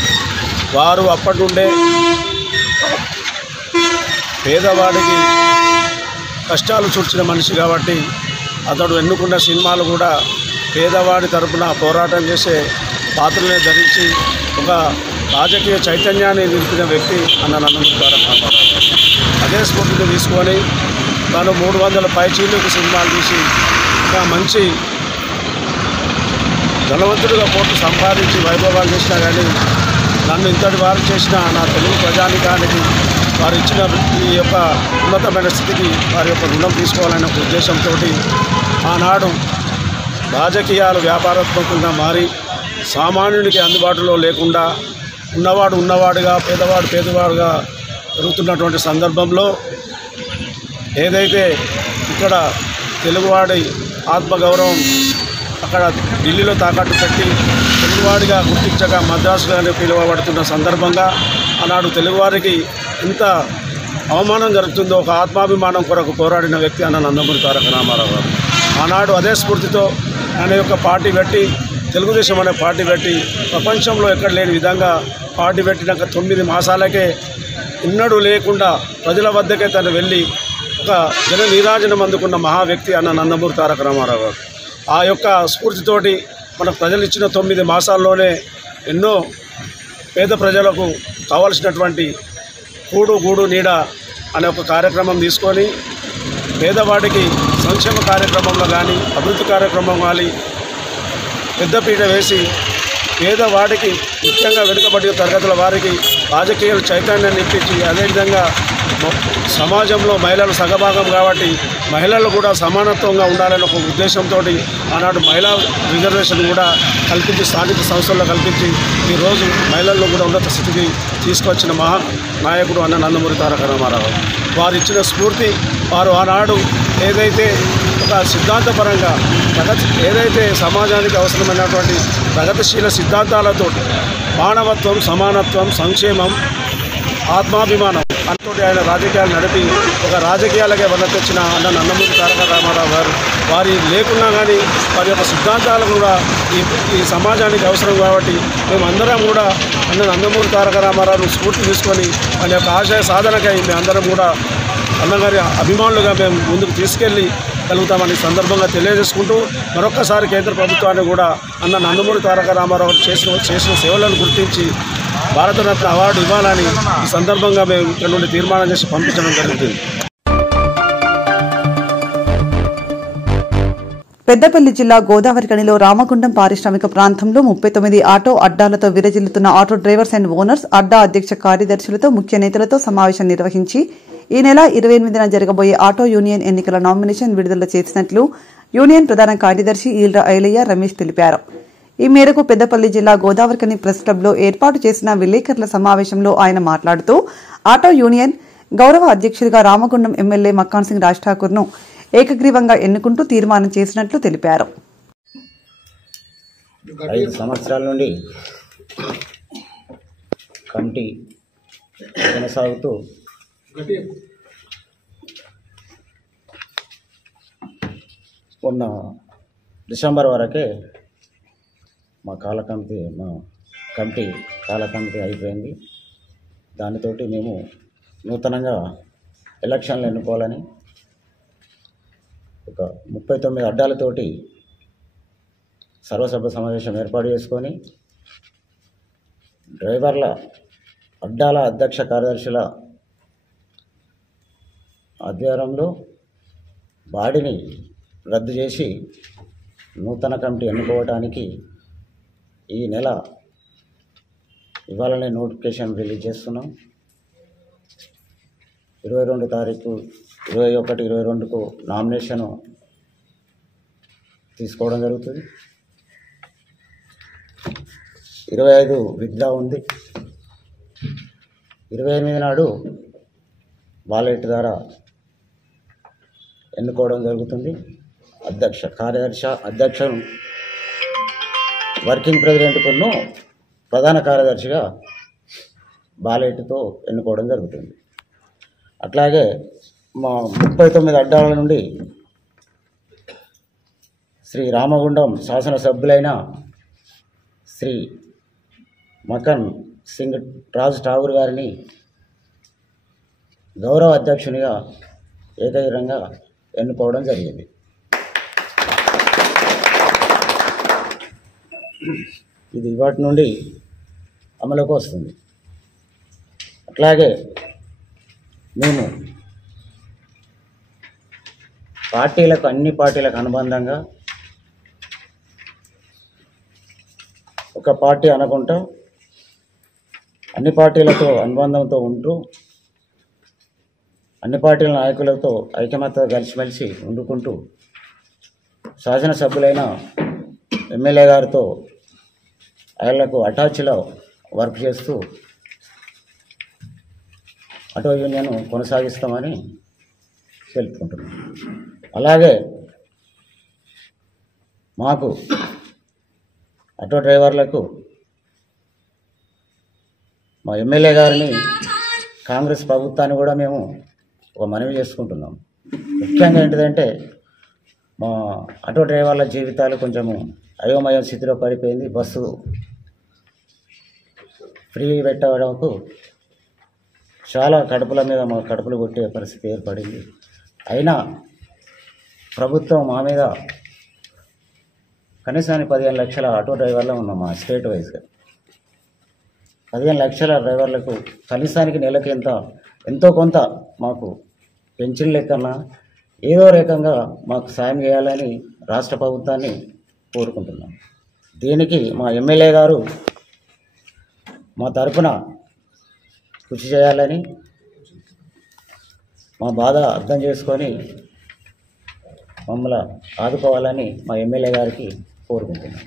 వారు అప్పటి నుండే పేదవాడికి కష్టాలు చూర్చిన మనిషి కాబట్టి అతడు ఎన్నుకున్న సినిమాలు కూడా పేదవాడి తరపున పోరాటం చేసే పాత్రలే ధరించి ఒక రాజకీయ చైతన్యాన్ని నిలిపిన వ్యక్తి అన్న నందమూరి తారక రామారావు. అదే స్ఫూర్తిని తీసుకొని తాను 300 పైచీలకు సినిమాలు తీసి ఒక మంచి ధనవంతుడిగా కోట్లు సంపాదించి వైభవాలు చేసినా కానీ నన్ను ఇంతటి వారు చేసిన నా తెలుగు ప్రజానికానికి వారు ఇచ్చిన ఈ యొక్క ఉన్నతమైన స్థితికి వారి యొక్క రుణం తీసుకోవాలనే ఒక ఉద్దేశంతో ఆనాడు రాజకీయాలు వ్యాపారాత్మకంగా మారి సామాన్యునికి అందుబాటులో లేకుండా ఉన్నవాడు ఉన్నవాడుగా, పేదవాడు పేదవాడుగా జరుగుతున్నటువంటి సందర్భంలో ఏదైతే ఇక్కడ తెలుగువాడి ఆత్మగౌరవం అక్కడ ఢిల్లీలో తాకట్టు పెట్టి తెలుగువాడిగా గుర్తించగా మద్రాసుగానే పిలువబడుతున్న సందర్భంగా ఆనాడు తెలుగువారికి ఎంత అవమానం జరుగుతుందో ఒక ఆత్మాభిమానం కొరకు పోరాడిన వ్యక్తి అన్న నందమూరి తారక రామారావు గారు. ఆనాడు అదే స్ఫూర్తితో ఆయన యొక్క పార్టీ పెట్టి, తెలుగుదేశం అనే పార్టీ పెట్టి ప్రపంచంలో ఎక్కడ లేని విధంగా పార్టీ పెట్టినాక 9 మాసాలకే ఎన్నడూ లేకుండా ప్రజల వద్దకే తను వెళ్ళి ఒక జన నీరాజనం అందుకున్న మహా వ్యక్తి అన్న నందమూరి తారక రామారావు గారు. ఆ యొక్క స్ఫూర్తితోటి మన ప్రజలు ఇచ్చిన 9 మాసాల్లోనే ఎన్నో పేద ప్రజలకు కావలసినటువంటి కూడు గూడు నీడ అనే ఒక కార్యక్రమం తీసుకొని పేదవాడికి సంక్షేమ కార్యక్రమంలో కానీ అభివృద్ధి కార్యక్రమం కానీ పెద్దపీట వేసి పేదవాడికి ముఖ్యంగా వెనుకబడిన తరగతుల వారికి రాజకీయ చైతన్యాన్ని ఇప్పించి అదేవిధంగా సమాజంలో మహిళలు సగభాగం కాబట్టి మహిళలు కూడా సమానత్వంగా ఉండాలనే ఒక ఉద్దేశంతో ఆనాడు మహిళా రిజర్వేషన్ కూడా కల్పించి స్థానిక సంస్థల్లో కల్పించి ఈరోజు మహిళల్లో కూడా ఉన్నత స్థితికి తీసుకొచ్చిన మహా నాయకుడు అన్న నందమూరి తారక రామారావు. వారు ఇచ్చిన స్ఫూర్తి, వారు ఆనాడు ఏదైతే ఒక సిద్ధాంతపరంగా ఏదైతే సమాజానికి అవసరమైనటువంటి ప్రగతిశీల సిద్ధాంతాలతో మానవత్వం, సమానత్వం, సంక్షేమం, ఆత్మాభిమానం అంతటి ఆయన రాజకీయాలు నడిపి ఒక రాజకీయాలకే వల్ల తెచ్చిన అన్న నందమూరి తారక రామారావు గారు వారి లేకున్నా కానీ వారి యొక్క సిద్ధాంతాలు కూడా ఈ సమాజానికి అవసరం కాబట్టి మేమందరం కూడా అన్న నందమూరి తారక రామారావును స్ఫూర్తి తీసుకొని వాళ్ళ యొక్క ఆశయ సాధనకై మేమందరం కూడా అన్నగారి అభిమానులుగా మేము ముందుకు తీసుకెళ్ళి కలుగుతామని సందర్భంగా తెలియజేసుకుంటూ మరొక్కసారి కేంద్ర ప్రభుత్వాన్ని కూడా అన్న నందమూరి తారక రామారావు చేసిన సేవలను గుర్తించి భారతరత్న అవార్డు ఇవ్వాలని ఈ సందర్భంగా మేము ఇక్కడ నుండి తీర్మానం చేసి పంపించడం జరుగుతుంది. పెద్దపల్లి జిల్లా గోదావరిఖనిలో రామగుండం పారిశ్రామిక ప్రాంతంలో 39 ఆటో అడ్డాలతో విరజిల్లుతున్న ఆటో డ్రైవర్స్ అండ్ ఓనర్స్ అడ్డా అధ్యక్ష కార్యదర్శులతో ముఖ్య నేతలతో సమావేశం నిర్వహించి ఈ నెల 28న జరగబోయే ఆటో యూనియన్ ఎన్నికల నామినేషన్ విడుదల చేసినట్లు యూనియన్ ప్రధాన కార్యదర్శి ఈల్ర ఐలయ్య రమేష్ తెలిపారు. ఈ మేరకు పెద్దపల్లి జిల్లా గోదావరిఖని ప్రెస్ క్లబ్లో ఏర్పాటు చేసిన విలేకరుల సమావేశంలో ఆయన మాట్లాడుతూ ఆటో యూనియన్ గౌరవ అధ్యక్షుడిగా రామగుండం ఎమ్మెల్యే మక్కాన్ సింగ్ రాజ్ ఠాకూర్ను ఏకగ్రీవంగా ఎన్నుకుంటూ తీర్మానం చేసినట్లు తెలిపారు. 5 సంవత్సరాల నుండి కమిటీ కొనసాగుతూ మొన్న డిసెంబర్ వరకే మా కమిటీ కాల కమిటీ అయిపోయింది. దానితోటి మేము నూతనంగా ఎలక్షన్లు ఎన్నుకోవాలని ఒక 39 అడ్డాలతోటి సర్వసభ్య సమావేశం ఏర్పాటు చేసుకొని డ్రైవర్ల అడ్డాల అధ్యక్ష కార్యదర్శుల ఆధ్వర్యంలో బాడీని రద్దు చేసి నూతన కమిటీ ఎన్నుకోవడానికి ఈ నెల ఇవాళనే నోటిఫికేషన్ రిలీజ్ చేస్తున్నాం. 22 తారీఖు 21, 22కు నామినేషను తీసుకోవడం జరుగుతుంది. 25 విత్డ్రా ఉంది. 28 నాడు బ్యాలెట్ ద్వారా ఎన్నుకోవడం జరుగుతుంది. అధ్యక్షుడు వర్కింగ్ ప్రెసిడెంట్కును ప్రధాన కార్యదర్శిగా బ్యాలెట్తో ఎన్నుకోవడం జరుగుతుంది. అట్లాగే మా 39 అడ్డాల నుండి శ్రీ రామగుండం శాసనసభ్యులైన శ్రీ మక్కన్ సింగ్ రాజ్ ఠాకూర్ గారిని గౌరవ అధ్యక్షునిగా ఏకగ్రీవంగా ఎన్నుకోవడం జరిగింది. ఇది ఇవాటి నుండి అమలుకు వస్తుంది. అట్లాగే మేము అన్ని పార్టీలకు అనుబంధంగా ఒక పార్టీ అనుకుంటా అన్ని పార్టీలతో అనుబంధంతో ఉంటూ అన్ని పార్టీల నాయకులతో ఐకమత్యంగా కలిసిమెలిసి వండుకుంటూ శాసనసభ్యులైన ఎమ్మెల్యే గారితో ఆయనకు అటాచ్లో వర్క్ చేస్తూ ఆటో యూనియన్ కొనసాగిస్తామని తెలుపుకుంటున్నాం. అలాగే మాకు ఆటో డ్రైవర్లకు మా ఎమ్మెల్యే గారిని కాంగ్రెస్ ప్రభుత్వాన్ని కూడా మేము ఒక మనవి చేసుకుంటున్నాం. ముఖ్యంగా ఏంటిదంటే మా ఆటో డ్రైవర్ల జీవితాలు కొంచెము అయోమయ స్థితిలో పడిపోయింది. బస్సు ఫ్రీ పెట్టడానికి చాలా మా కడుపులు కొట్టే పరిస్థితి ఏర్పడింది. అయినా ప్రభుత్వం మా మీద కనీసానికి 15 లక్షల ఆటో డ్రైవర్లు ఉన్నాం. మా స్టేట్ వైజ్గా 15 లక్షల డ్రైవర్లకు కనీసానికి నెలకి ఎంతో కొంత మాకు పెన్షన్ లెక్కన ఏదో రకంగా మాకు సాయం చేయాలని రాష్ట్ర ప్రభుత్వాన్ని కోరుకుంటున్నాం. దీనికి మా ఎమ్మెల్యే గారు మా తరఫున కృషి చేయాలని, మా బాధ అర్థం చేసుకొని మమ్మల్ని ఆదుకోవాలని మా ఎమ్మెల్యే గారికి కోరుకుంటున్నాం.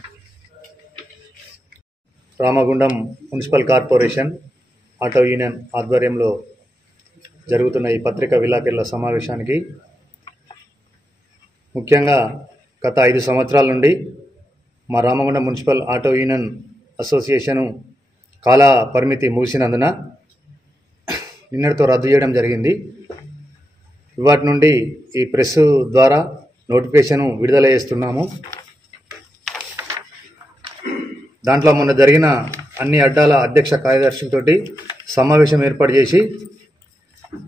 Ramagundam municipal corporation auto union ఆధ్వర్యంలో జరుగుతున్న ఈ పత్రికా విలేకరుల సమావేశానికి ముఖ్యంగా గత 5 సంవత్సరాల నుండి మా Ramagundam municipal auto union association కాల పరిమితి ముగిసినందున నిన్నటితో రద్దు చేయడం జరిగింది. ఇవాటి నుండి ఈ ప్రెస్ ద్వారా నోటిఫికేషన్ విడుదల చేస్తున్నాము. దాంట్లో మొన్న జరిగిన అన్ని అడ్డాల అధ్యక్ష కార్యదర్శులతోటి సమావేశం ఏర్పాటు చేసి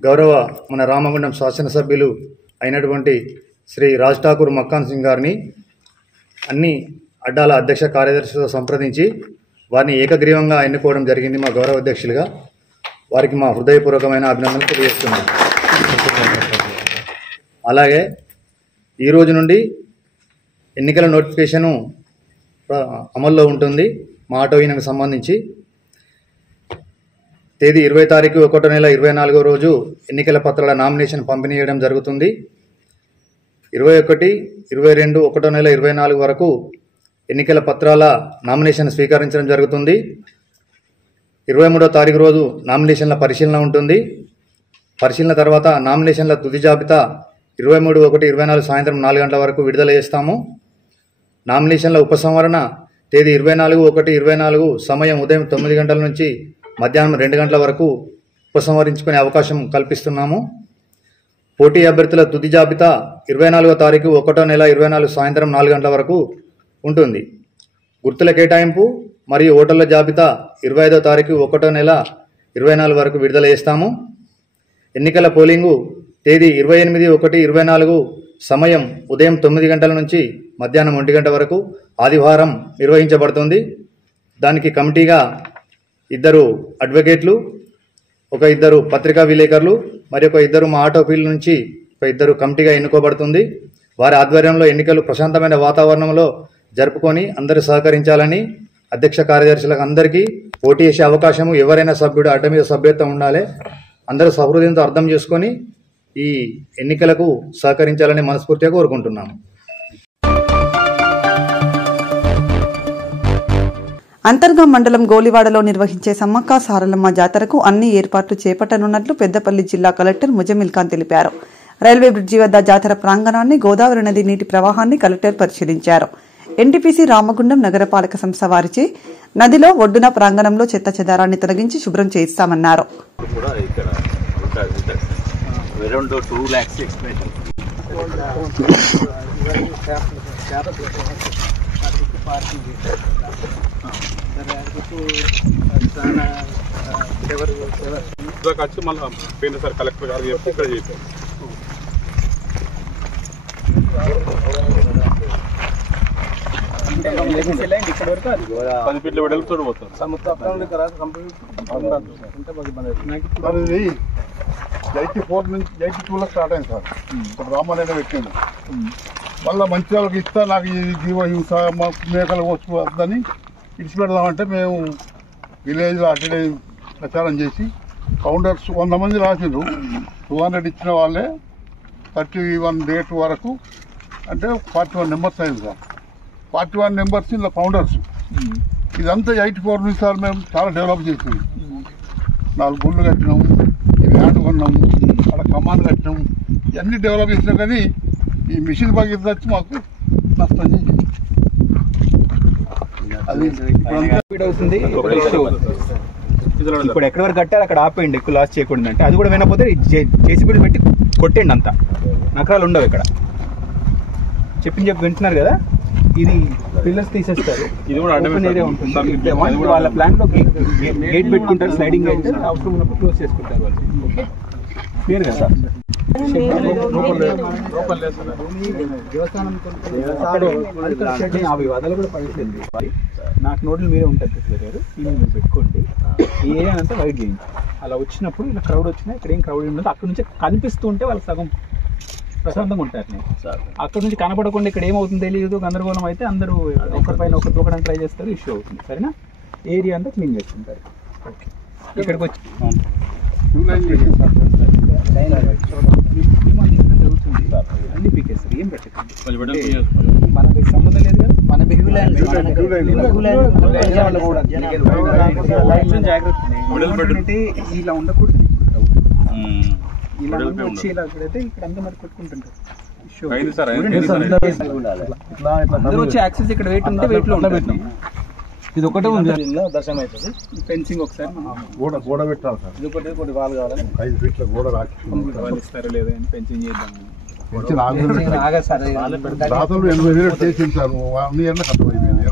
గౌరవ మన రామగుండం శాసనసభ్యులు అయినటువంటి శ్రీ రాజ్ ఠాకూర్ మక్కాన్ సింగ్ గారిని అన్ని అడ్డాల అధ్యక్ష కార్యదర్శులతో సంప్రదించి వారిని ఏకగ్రీవంగా ఎన్నుకోవడం జరిగింది మా గౌరవ అధ్యక్షులుగా. వారికి మా హృదయపూర్వకమైన అభినందనలు తెలియజేస్తున్నాం. అలాగే ఈరోజు నుండి ఎన్నికల నోటిఫికేషను అమల్లో ఉంటుంది. మా ఆటో యూనియన్కి సంబంధించి తేదీ 20 తారీఖు 1వ నెల 24వ రోజు ఎన్నికల పత్రాల నామినేషన్ పంపిణీ చేయడం జరుగుతుంది. 21, 22, 1వ నెల 24 వరకు ఎన్నికల పత్రాల నామినేషన్ స్వీకరించడం జరుగుతుంది. 23వ తారీఖు రోజు నామినేషన్ల పరిశీలన ఉంటుంది. పరిశీలన తర్వాత నామినేషన్ల తుది జాబితా 23/1/24 సాయంత్రం 4 గంటల వరకు విడుదల చేస్తాము. నామినేషన్ల ఉపసంహరణ తేదీ 24/1/24 సమయం ఉదయం 9 గంటల నుంచి మధ్యాహ్నం 2 గంటల వరకు ఉపసంహరించుకునే అవకాశం కల్పిస్తున్నాము. పోటీ అభ్యర్థుల తుది జాబితా 24వ తారీఖు 1వ నెల 24 సాయంత్రం 4 గంటల వరకు ఉంటుంది. గుర్తుల కేటాయింపు మరియు ఓటర్ల జాబితా 25వ తారీఖు 1వ నెల 24 వరకు విడుదల చేస్తాము. ఎన్నికల పోలింగు తేదీ 28/1/24 సమయం ఉదయం 9 గంటల నుంచి మధ్యాహ్నం 1 గంట వరకు ఆదివారం నిర్వహించబడుతుంది. దానికి కమిటీగా 2 అడ్వకేట్లు, 1 పత్రికా విలేకరులు మరియు 1 మా ఆటో ఫీల్డ్ నుంచి 1 కమిటీగా ఎన్నుకోబడుతుంది. వారి ఆధ్వర్యంలో ఎన్నికలు ప్రశాంతమైన వాతావరణంలో జరుపుకొని అందరూ సహకరించాలని అధ్యక్ష కార్యదర్శులకు అందరికీ పోటీ చేసే అవకాశము ఎవరైనా సభ్యుడు అడ్డ మీద సభ్యత్వం ఉండాలి. అందరూ సహృదయంతో అర్థం చేసుకొని ఈ ఎన్నికలకు సహకరించాలని మనస్ఫూర్తిగా కోరుకుంటున్నాము. అంతర్గా మండలం గోలివాడలో నిర్వహించే సమ్మక్క సారలమ్మ జాతరకు అన్ని ఏర్పాట్లు చేపట్టనున్నట్లు పెద్దపల్లి జిల్లా కలెక్టర్ ముజమిల్ ఖాన్ తెలిపారు. రైల్వే బ్రిడ్జి వద్ద జాతర ప్రాంగణాన్ని, గోదావరి నది నీటి ప్రవాహాన్ని కలెక్టర్ పరిశీలించారు. ఎన్టీపీసీ రామగుండం నగరపాలక సంస్థ వారిచే నదిలో ఒడ్డున ప్రాంగణంలో చెత్త చెదారాన్ని తొలగించి శుభ్రం చేయిస్తామన్నారు. వచ్చి మళ్ళీ పోయిన సార్ కలెక్టర్ గారు చెప్పి ఇక్కడ చేశారు. ఇక్కడ వరకు 10 ఫీట్ల వెడల్పుతో పోతారు. 84 నుంచి 82లో స్టార్ట్ అయింది సార్. ఇప్పుడు రామాలయంలో పెట్టింది. మళ్ళీ మంచి వాళ్ళకి ఇస్తా నాకు ఈ జీవ హింస మేకలు వస్తుందని ఇడిచిపెడదామంటే మేము విలేజ్లో అటెండ్ ప్రచారం చేసి కౌంటర్స్ 100 మంది రాసిండ్రు. 200 ఇచ్చిన వాళ్ళే 31 డేట్ వరకు అంటే 41 నెంబర్స్ అయింది సార్. 41 నెంబర్స్ ఇలా కౌంటర్స్. ఇదంతా 84 నుంచి సార్ మేము చాలా డెవలప్ చేసింది. 4 గుళ్ళు కట్టినాము, ఈ ల్యాండ్ కొన్నాము, అక్కడ కమాండ్ కట్టినాము. ఇవన్నీ డెవలప్ చేసినాం. కానీ ఈ మిషన్ బాగా వచ్చి మాకు నష్టం చేసింది. అది అవుతుంది. ఇప్పుడు ఎక్కడి వరకు కట్టారు అక్కడ ఆపేయండి, ఎక్కువ లాస్ చేయకూడదు అంటే. అది కూడా వినకపోతే జేసీబీలు పెట్టి కొట్టండి. అంతా నకరాలు ఉండవు ఇక్కడ. చెప్పి వింటున్నారు కదా. ఇది పిల్లర్స్ తీసేస్తారు. ఇది కూడా ఏరియా ఉంటుంది. వాళ్ళ ప్లాన్ లో గేట్ పెట్టుకుంటారు, స్లైడింగ్ గేట్. అవసరం ఉన్నప్పుడు క్లోజ్ చేసుకుంటారు వాళ్ళు. ఓకే, క్లియర్ కదా. ఆ వివాదాలు కూడా పడట్లేదు. నాకు నోట్లు మీరే ఉంటారు గారు. ఈ మీరు పెట్టుకోండి. ఈ ఏరియా అంతా వైడ్ చేయండి. అలా వచ్చినప్పుడు ఇలా క్రౌడ్ వచ్చినా ఇక్కడ ఏం క్రౌడ్ ఉండదు. అక్కడ నుంచి కనిపిస్తూ ఉంటే వాళ్ళకి సగం ప్రశాంతంగా ఉంటారు. అక్కడ నుంచి కనపడకుండా ఇక్కడ ఏమవుతుంది తెలియదు, గందరగోళం అయితే అందరూ ఒకరిపైన ఒకరు దూకడానికి ట్రై చేస్తారు, ఇష్యూ అవుతుంది. సరేనా? ఏరియా అంతా క్లీన్ చేసుకుంటారు. ఓకే, ఇక్కడికి వచ్చి జరుగుతుంది. అన్ని పీకేస్తారు, ఏం పెట్టకండి. మనకి సంబంధం లేదు కదా. మన జాగ్రత్త ఇలా ఉండకూడదు. ఇలా వచ్చి ఇలా అయితే ఇక్కడ అంతా మరి కొట్టుకుంటుంటారు. అందరూ వచ్చి యాక్సెస్ ఇక్కడ వెయిట్ ఉంటే వెయిట్ లో ఉండబెట్టినాం. ఇది ఒకటే ఉంది దర్శనం అవుతుంది. ఫెన్సింగ్ ఒకసారి గోడ పెట్టాలి సార్. ఇది ఒకటి కొన్ని వాళ్ళు కావాలి. 5 ఫీట్ల గోడ రాకి వాళ్ళు ఇస్తారో లేదో అని ఫెన్సింగ్ చేద్దాం. దాతలు 80,000 చేసింది సార్. 1 ఇయర్లో కట్టమైపోయింది.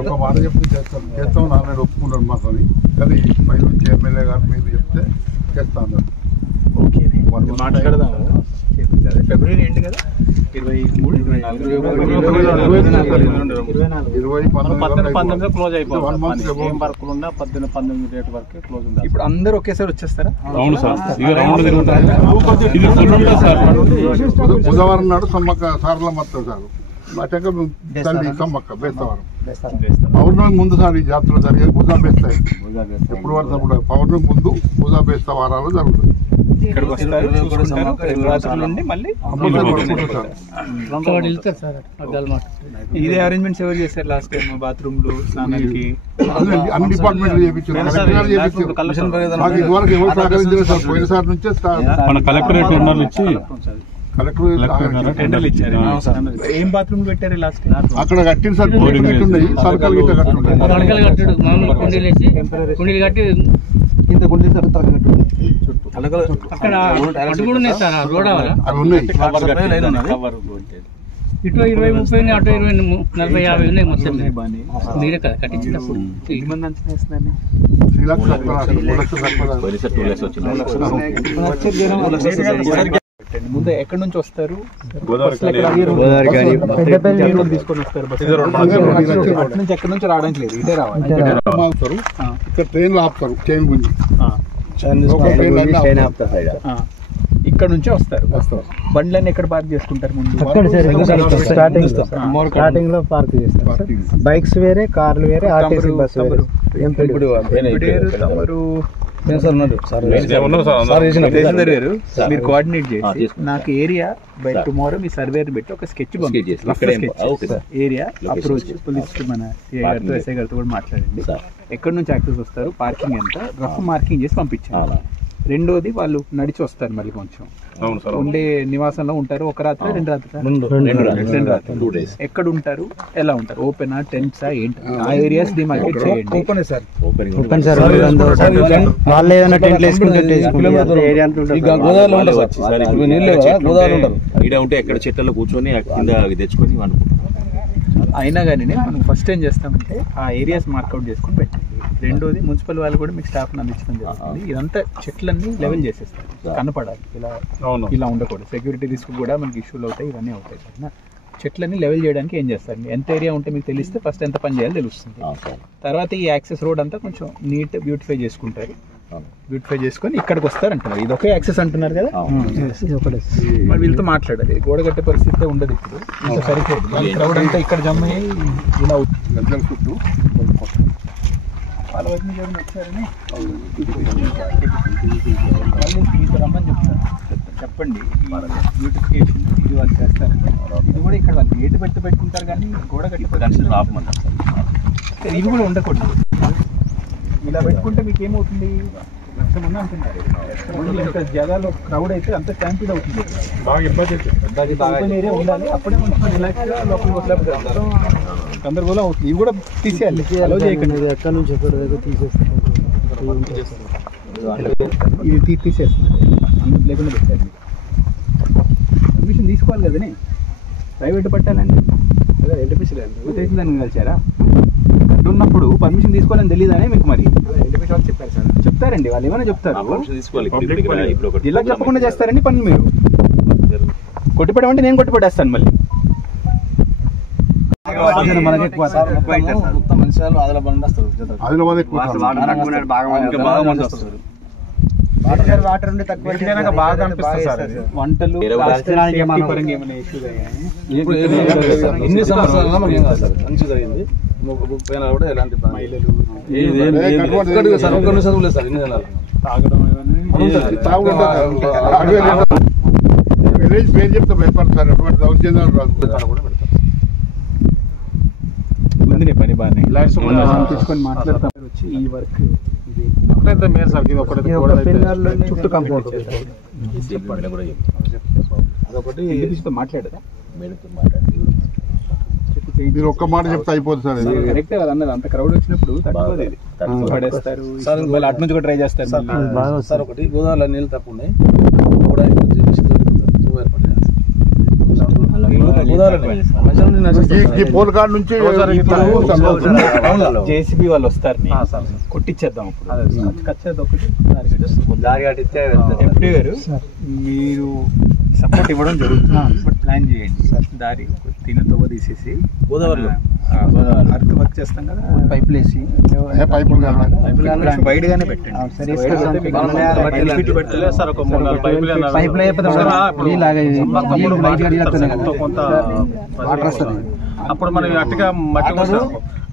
ఒక మాట చెప్తే చేస్తాం నాన్న ఒప్పుకున్నాడు మాతోని. కానీ పై నుంచి ఎమ్మెల్యే గారు మీరు చెప్తే చేస్తాను. ఓకే మాట్లాడదాము. ఫిబ్రవరి ఎండ్ కదా 23, 24 క్లోజ్ అయిపోతుంది. ఏం వర్క్లు ఉన్నా 19 డేట్ వరకే క్లోజ్ ఉంది. ఇప్పుడు అందరూ ఒకేసారి వచ్చేస్తారా? అవును సార్. బుధవారం నాడు సమ్మక్క సార్ల మొత్తం సార్ తల్లి సమ్మక్క బేస్తవారం. పౌర్ణమి ముందు సార్ ఈ జాతర జరిగేది భుజా బేస్తాయి. ఎప్పుడు పడతాం కూడా పౌర్ణమి ముందు భుజా బేస్త వారాలు జరుగుతుంది. ఇక్కడికి వస్తారు, నుండి మళ్ళీ ఇదే అరేంజ్మెంట్స్ ఎవరు చేశారు లాస్ట్ టైం? బాత్రూమ్లు, స్నానానికి అన్ని డిపార్ట్మెంట్లు చేయించారు. ఇదివరకు ఎవరు సహకరించారు సార్? పోయినసారి నుంచే కలెక్టరేట్ టెండర్లు ఇచ్చి ఏం బాత్రూమ్ పెట్టారు లాస్ట్ టైం? అక్కడ కట్టింది సార్. కట్టుండయి సర్కల్ గిట్ట కట్టుండే ఇంత గుండె సార్ ఇటు 20, 30 అటు 20, 40, 50 ఉన్నాయి మొత్తం. మీరే కదా కట్టించినప్పుడు. ముందు ఎక్కడి నుంచి వస్తారు? తీసుకొని వస్తారు. అటు నుంచి ఎక్కడి నుంచి రావడానికి లేదు, ఇదే రావాలి. ఇక్కడ ట్రైన్లు ఆపుతారు. చైన్ గుంజి ఇక్కడ నుంచే వస్తారు. బండ్లన్నీ ఎక్కడ పార్క్ చేసుకుంటారు? ముందు స్టార్టింగ్ లో పార్క్ చేస్తారు. బైక్స్ వేరే, కార్లు వేరే, ఆర్టీసీ బస్ వేరే. మీరు కోఆర్డినేట్ చేసి నాకు area by tomorrow me surveyor పెట్టి ఒక స్కెచ్ ఏరియా అప్రోచ్ పోలీస్ మన ఎస్ఐ గారితో కూడా మాట్లాడండి. ఎక్కడి నుంచి యాక్సెస్ వస్తారు, పార్కింగ్ ఎంత, రఫ్ మార్కింగ్ చేసి పంపించాలి. రెండోది వాళ్ళు నడిచి వస్తారు. మళ్ళీ కొంచెం ఉండే నివాసంలో ఉంటారు. ఒక రాత్రి, 2 రాత్రి, 2 రాత్రి ఎక్కడ ఉంటారు, ఎలా ఉంటారు, ఓపెనా, టెంట్సా, ఏంటి ఆ ఏరియాస్ డిమార్కెట్ చేయండి. Open sir. వాళ్ళు ఏదైనా టెంట్లు వేసుకుంటే ఉంటే ఎక్కడ చెట్లలో కూర్చొని కింద తెచ్చుకొని అయినా కానీ మనం ఫస్ట్ ఏం చేస్తామంటే ఆ ఏరియాస్ మార్కౌట్ చేసుకుని పెట్టండి. రెండోది మున్సిపల్ వాళ్ళు కూడా మీకు స్టాఫ్ అందించడం జరుగుతుంది. ఇదంతా చెట్లన్నీ లెవెల్ చేసేస్తారు, కనపడాలి. ఇలా ఉండకూడదు. సెక్యూరిటీ రిస్క్ కూడా మనకి ఇష్యూలు అవుతాయి, ఇవన్నీ అవుతాయి. చెట్లన్నీ లెవెల్ చేయడానికి ఏం చేస్తారు? ఎంత ఏరియా ఉంటే మీకు తెలిస్తే ఫస్ట్ ఎంత పని చేయాలో తెలుస్తుంది. తర్వాత ఈ యాక్సెస్ రోడ్ అంతా కొంచెం నీట్ బ్యూటిఫై చేసుకుంటారు. బ్యూటిఫై చేసుకొని ఇక్కడికి వస్తారంటున్నారు. ఇది ఒకే యాక్సెస్ అంటున్నారు కదా, మరి వీళ్ళతో మాట్లాడాలి. గోడ కట్టే పరిస్థితి ఉండదు ఇప్పుడు. ఇంకా సరిపోదు. క్రౌడ్ అంతా ఇక్కడ జమ అయ్యి ఇలా అవుతుంది. చుట్టూ వాళ్ళ వైపు నుంచి ఎవరైనా వచ్చారని రమ్మని చెప్తారు. చెప్పండి బ్యూటిఫికేషన్ ఇది వాళ్ళు చేస్తారని. ఇది కూడా ఇక్కడ వాళ్ళు గేటు పెట్టుకుంటారు కానీ గోడ కట్టి ఇది కూడా ఉండకూడదు. ఇలా పెట్టుకుంటే మీకు ఏమవుతుంది? లక్ష మంది అంటున్నారు. ఇంకా జగాలో క్రౌడ్ అయితే అంత స్టాంపీడ్ అవుతుంది. బాగా ఇబ్బంది ఏరియా ఉండాలి. అప్పుడే కొంచెం రిలాక్స్గా లోపలికి గందరగోళం అవుతుంది. ఇవి కూడా తీసేయాలి. అలో చేయకండి. ఎక్కడి నుంచి ఎక్కడ దగ్గర తీసేస్తారు. ఇది తీసేస్తున్నారు. అందుకు లేకుండా పెట్టారు. పర్మిషన్ తీసుకోవాలి కదని ప్రైవేట్ పట్టాలండి. అదే ఎన్టీపీసీ దాన్ని కలిసారా? ఉన్నప్పుడు పర్మిషన్ తీసుకోవాలని తెలియదానే మీకు? మరి చెప్పారు సార్, చెప్తారండి వాళ్ళు, ఏమైనా చెప్తారు. జిల్లా చెప్పకుండా చేస్తారండి పనులు. మీరు కొట్టిపడమంటే నేను కొట్టిపడేస్తాను మళ్ళీ. వాటర్ ఉంటే తక్కువ బాగా అనిపిస్తుంది సార్. వంటలు ఎన్ని సంవత్సరాలు మాకు ఏం కాదు సార్, మంచి జరిగింది. కూడా ఎలాంటి చదువులేదు సార్. ఎన్ని నెలలు విలేజ్ పేరు చెప్తే భయపడతారు. అటువంటి దౌర్జన్యాలు కూడా పని బాగానే తీసుకొని మాట్లాడతాం. వచ్చి ఈ వర్క్ చుట్టూ కంపౌండ్ మాట్లాడదా? మేడంతో మాట్లాడి మీరు ఒక్క మాట చెప్తే అయిపోతుంది సార్. కరెక్టే వాళ్ళు అన్నది, అంత క్రౌడ్ వచ్చినప్పుడు తట్టుకోలేదు, పడేస్తారు, మళ్ళీ అటు నుంచి కూడా ట్రై చేస్తారు. సార్ ఒకటి గోదావరిలో నీళ్ళు తక్కువ ఉన్నాయి, జేసీబీ వాళ్ళు వస్తారు, కొట్టించేద్దాం. ఎంపీ గారు మీరు సపోర్ట్ ఇవ్వడం జరుగుతుంది, బట్ ప్లాన్ చేయండి. దారి తినతో తీసేసి గోదావరిలో అర్త్ వర్క్ చేస్తాం కదా, పైపులు వేసి వైడ్ గానే పెట్టండి. అప్పుడు మనం అట్టుగా మట్టి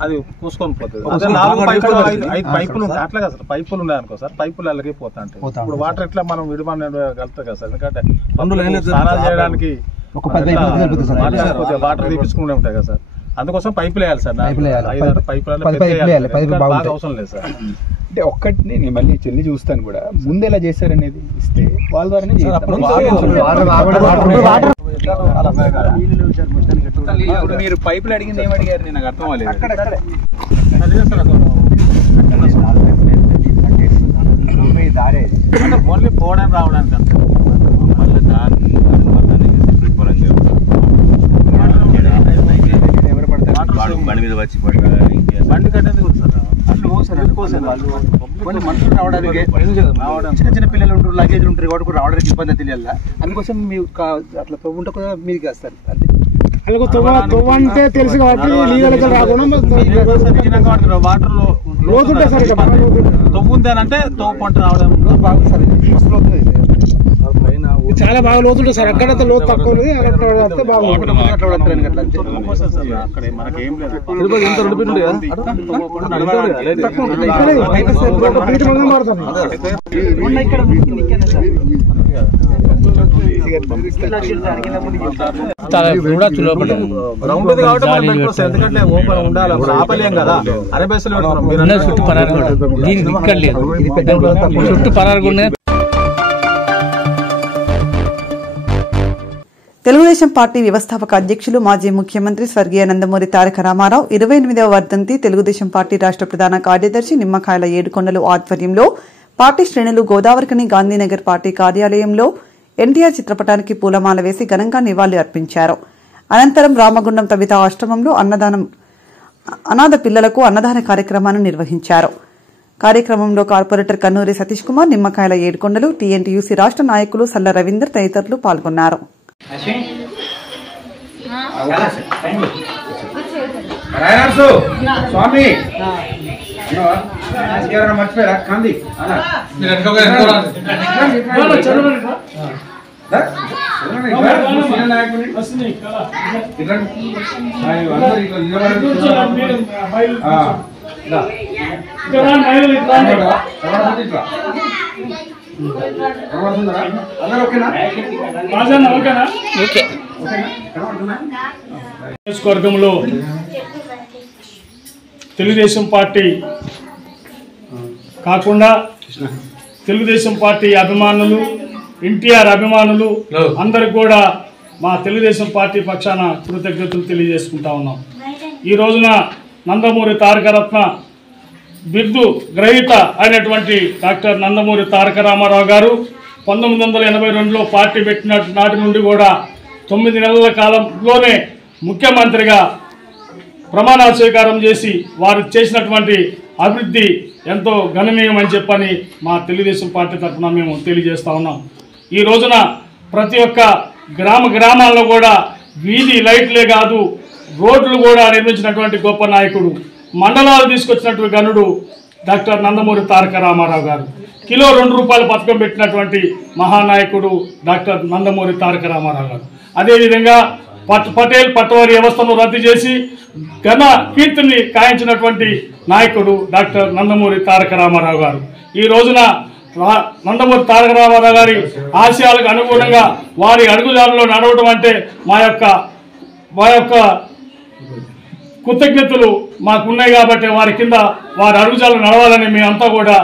అది పూసుకొని పోతుంది. అదే 4 పైపులు 5 పైపులు ఉంటాయి, అట్లా కదా సార్. పైపులు ఉన్నాయనుకో సార్, పైపులు అలాగే పోతా ఉంటాయి. ఇప్పుడు వాటర్ ఎట్లా మనం విడమనగలుగుతాం కదా సార్, ఎందుకంటే స్నానాలు చేయడానికి వాటర్ తీపించుకుంటూ ఉంటాయి కదా సార్. అందుకోసం పైపులు వేయాలి సార్, 5-6 పైపులు బాగా అవసరం లేదు సార్. అంటే ఒక్కటి నేను మళ్ళీ చెల్లి చూస్తాను కూడా, ముందు ఎలా చేశారనేది ఇస్తే వాళ్ళ ద్వారానే ఇప్పుడు మీరు పైపులు అడిగింది ఏమి అడిగారు, నేను నాకు అర్థం అవ్వలేదు. ఓన్లీ పోవడానికి రావడానికి అంత బండి మీద వచ్చి బండి కట్టేందుకు కొన్ని మనుషులు రావడానికి చిన్న చిన్న పిల్లలు ఉంటారు, లగేజ్ ఉంటారు, వాడు కూడా రావడానికి ఇబ్బంది తెలియాలి. అందుకోసం మీరు అట్లా తవ్వుంటే కూడా మీకు వేస్తారు అంతే. అలాగే తవ్వ అంటే తెలుసు కాబట్టి లీగల్గా రాకుండా వాటర్ లో లోతుంటే సార్ తవ్వు ఉంది అని అంటే తవ్వు పంట రావడం బాగుంది సార్. చాలా బాగా లోతుంటుంది సార్, అక్కడంతా లోతు తక్కువ ఉంది, అక్కడ బాగుంటుంది. అక్కడ మనకేం లేదు. ఎందుకంటే ఓపెన్ ఉండాలి, ఆపలేం కదా. అరబేసలు చుట్టూ పరారుగుండే. తెలుగుదేశం పార్టీ వ్యవస్థాపక అధ్యక్షులు మాజీ ముఖ్యమంత్రి స్వర్గీయ నందమూరి తారక రామారావు 28వ వర్ధంతి తెలుగుదేశం పార్టీ రాష్ట్ర ప్రధాన కార్యదర్శి నిమ్మకాయల ఏడుకొండలు ఆధ్వర్యంలో పార్టీ శ్రేణులు గోదావరికని గాంధీనగర్ పార్టీ కార్యాలయంలో ఎన్టీఆర్ చిత్రపటానికి పూలమాల వేసి ఘనంగా నివాళులు అర్పించారు. అనంతరం రామగుండం తవిత ఆశ్రమంలో అనాథ పిల్లలకు అన్నదాన కార్యక్రమాన్ని నిర్వహించారు. కార్యక్రమంలో కార్పొరేటర్ కన్నూరి సతీష్ కుమార్, నిమ్మకాయల ఏడుకొండలు, టీఎన్టీయూసీ రాష్ట్ర నాయకులు సల్ల రవీందర్ తదితరులు పాల్గొన్నారు. స్వామి మర్చిపోయారా కంది నియోజకవర్గంలో తెలుగుదేశం పార్టీ కాకుండా తెలుగుదేశం పార్టీ అభిమానులు, ఎన్టీఆర్ అభిమానులు అందరికి కూడా మా తెలుగుదేశం పార్టీ పక్షాన కృతజ్ఞతలు తెలియజేసుకుంటా ఉన్నాం. ఈ రోజున నందమూరి తారకరత్న బిరుదు గ్రహీత అయినటువంటి డాక్టర్ నందమూరి తారక రామారావు గారు 1982లో పార్టీ పెట్టిన నాటి నుండి కూడా 9 నెలల కాలంలోనే ముఖ్యమంత్రిగా ప్రమాణ స్వీకారం చేసి వారు చేసినటువంటి అభివృద్ధి ఎంతో గణనీయమని చెప్పని మా తెలుగుదేశం పార్టీ తరఫున మేము తెలియజేస్తా ఉన్నాం. ఈ రోజున ప్రతి ఒక్క గ్రామాల్లో కూడా వీధి లైట్లే కాదు, రోడ్లు కూడా నిర్మించినటువంటి గొప్ప నాయకుడు, మండలాలు తీసుకొచ్చినటువంటి గనుడు డాక్టర్ నందమూరి తారక రామారావు గారు. కిలో ₹2 పథకం పెట్టినటువంటి మహానాయకుడు డాక్టర్ నందమూరి తారక రామారావు గారు. అదేవిధంగా పటేల్ పట్టవారి వ్యవస్థను రద్దు చేసి ఘన కీర్తిని కాయించినటువంటి నాయకుడు డాక్టర్ నందమూరి తారక రామారావు గారు. ఈ రోజున నందమూరి తారక రామారావు గారి ఆశయాలకు అనుగుణంగా వారి అడుగుజాడలో నడవడం అంటే మా యొక్క కృతజ్ఞతలు మాకున్నాయి కాబట్టి వారి కింద వారి అడుగుజాడలు నడవాలని మేమంతా కూడా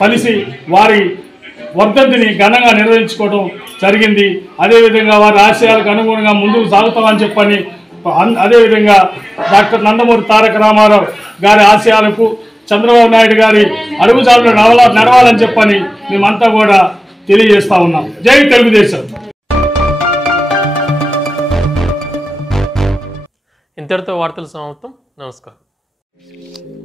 కలిసి వారి వర్ధంతిని ఘనంగా నిర్వహించుకోవడం జరిగింది. అదేవిధంగా వారి ఆశయాలకు అనుగుణంగా ముందుకు సాగుతామని చెప్పని, అదేవిధంగా డాక్టర్ నందమూరి తారక రామారావు గారి ఆశయాలకు చంద్రబాబు నాయుడు గారి అడుగుజాడలో నడవాలని చెప్పని మేమంతా కూడా తెలియజేస్తా ఉన్నాం. జై తెలుగుదేశం. ఇంతటితో వార్తలు సమాప్తం. నమస్కారం.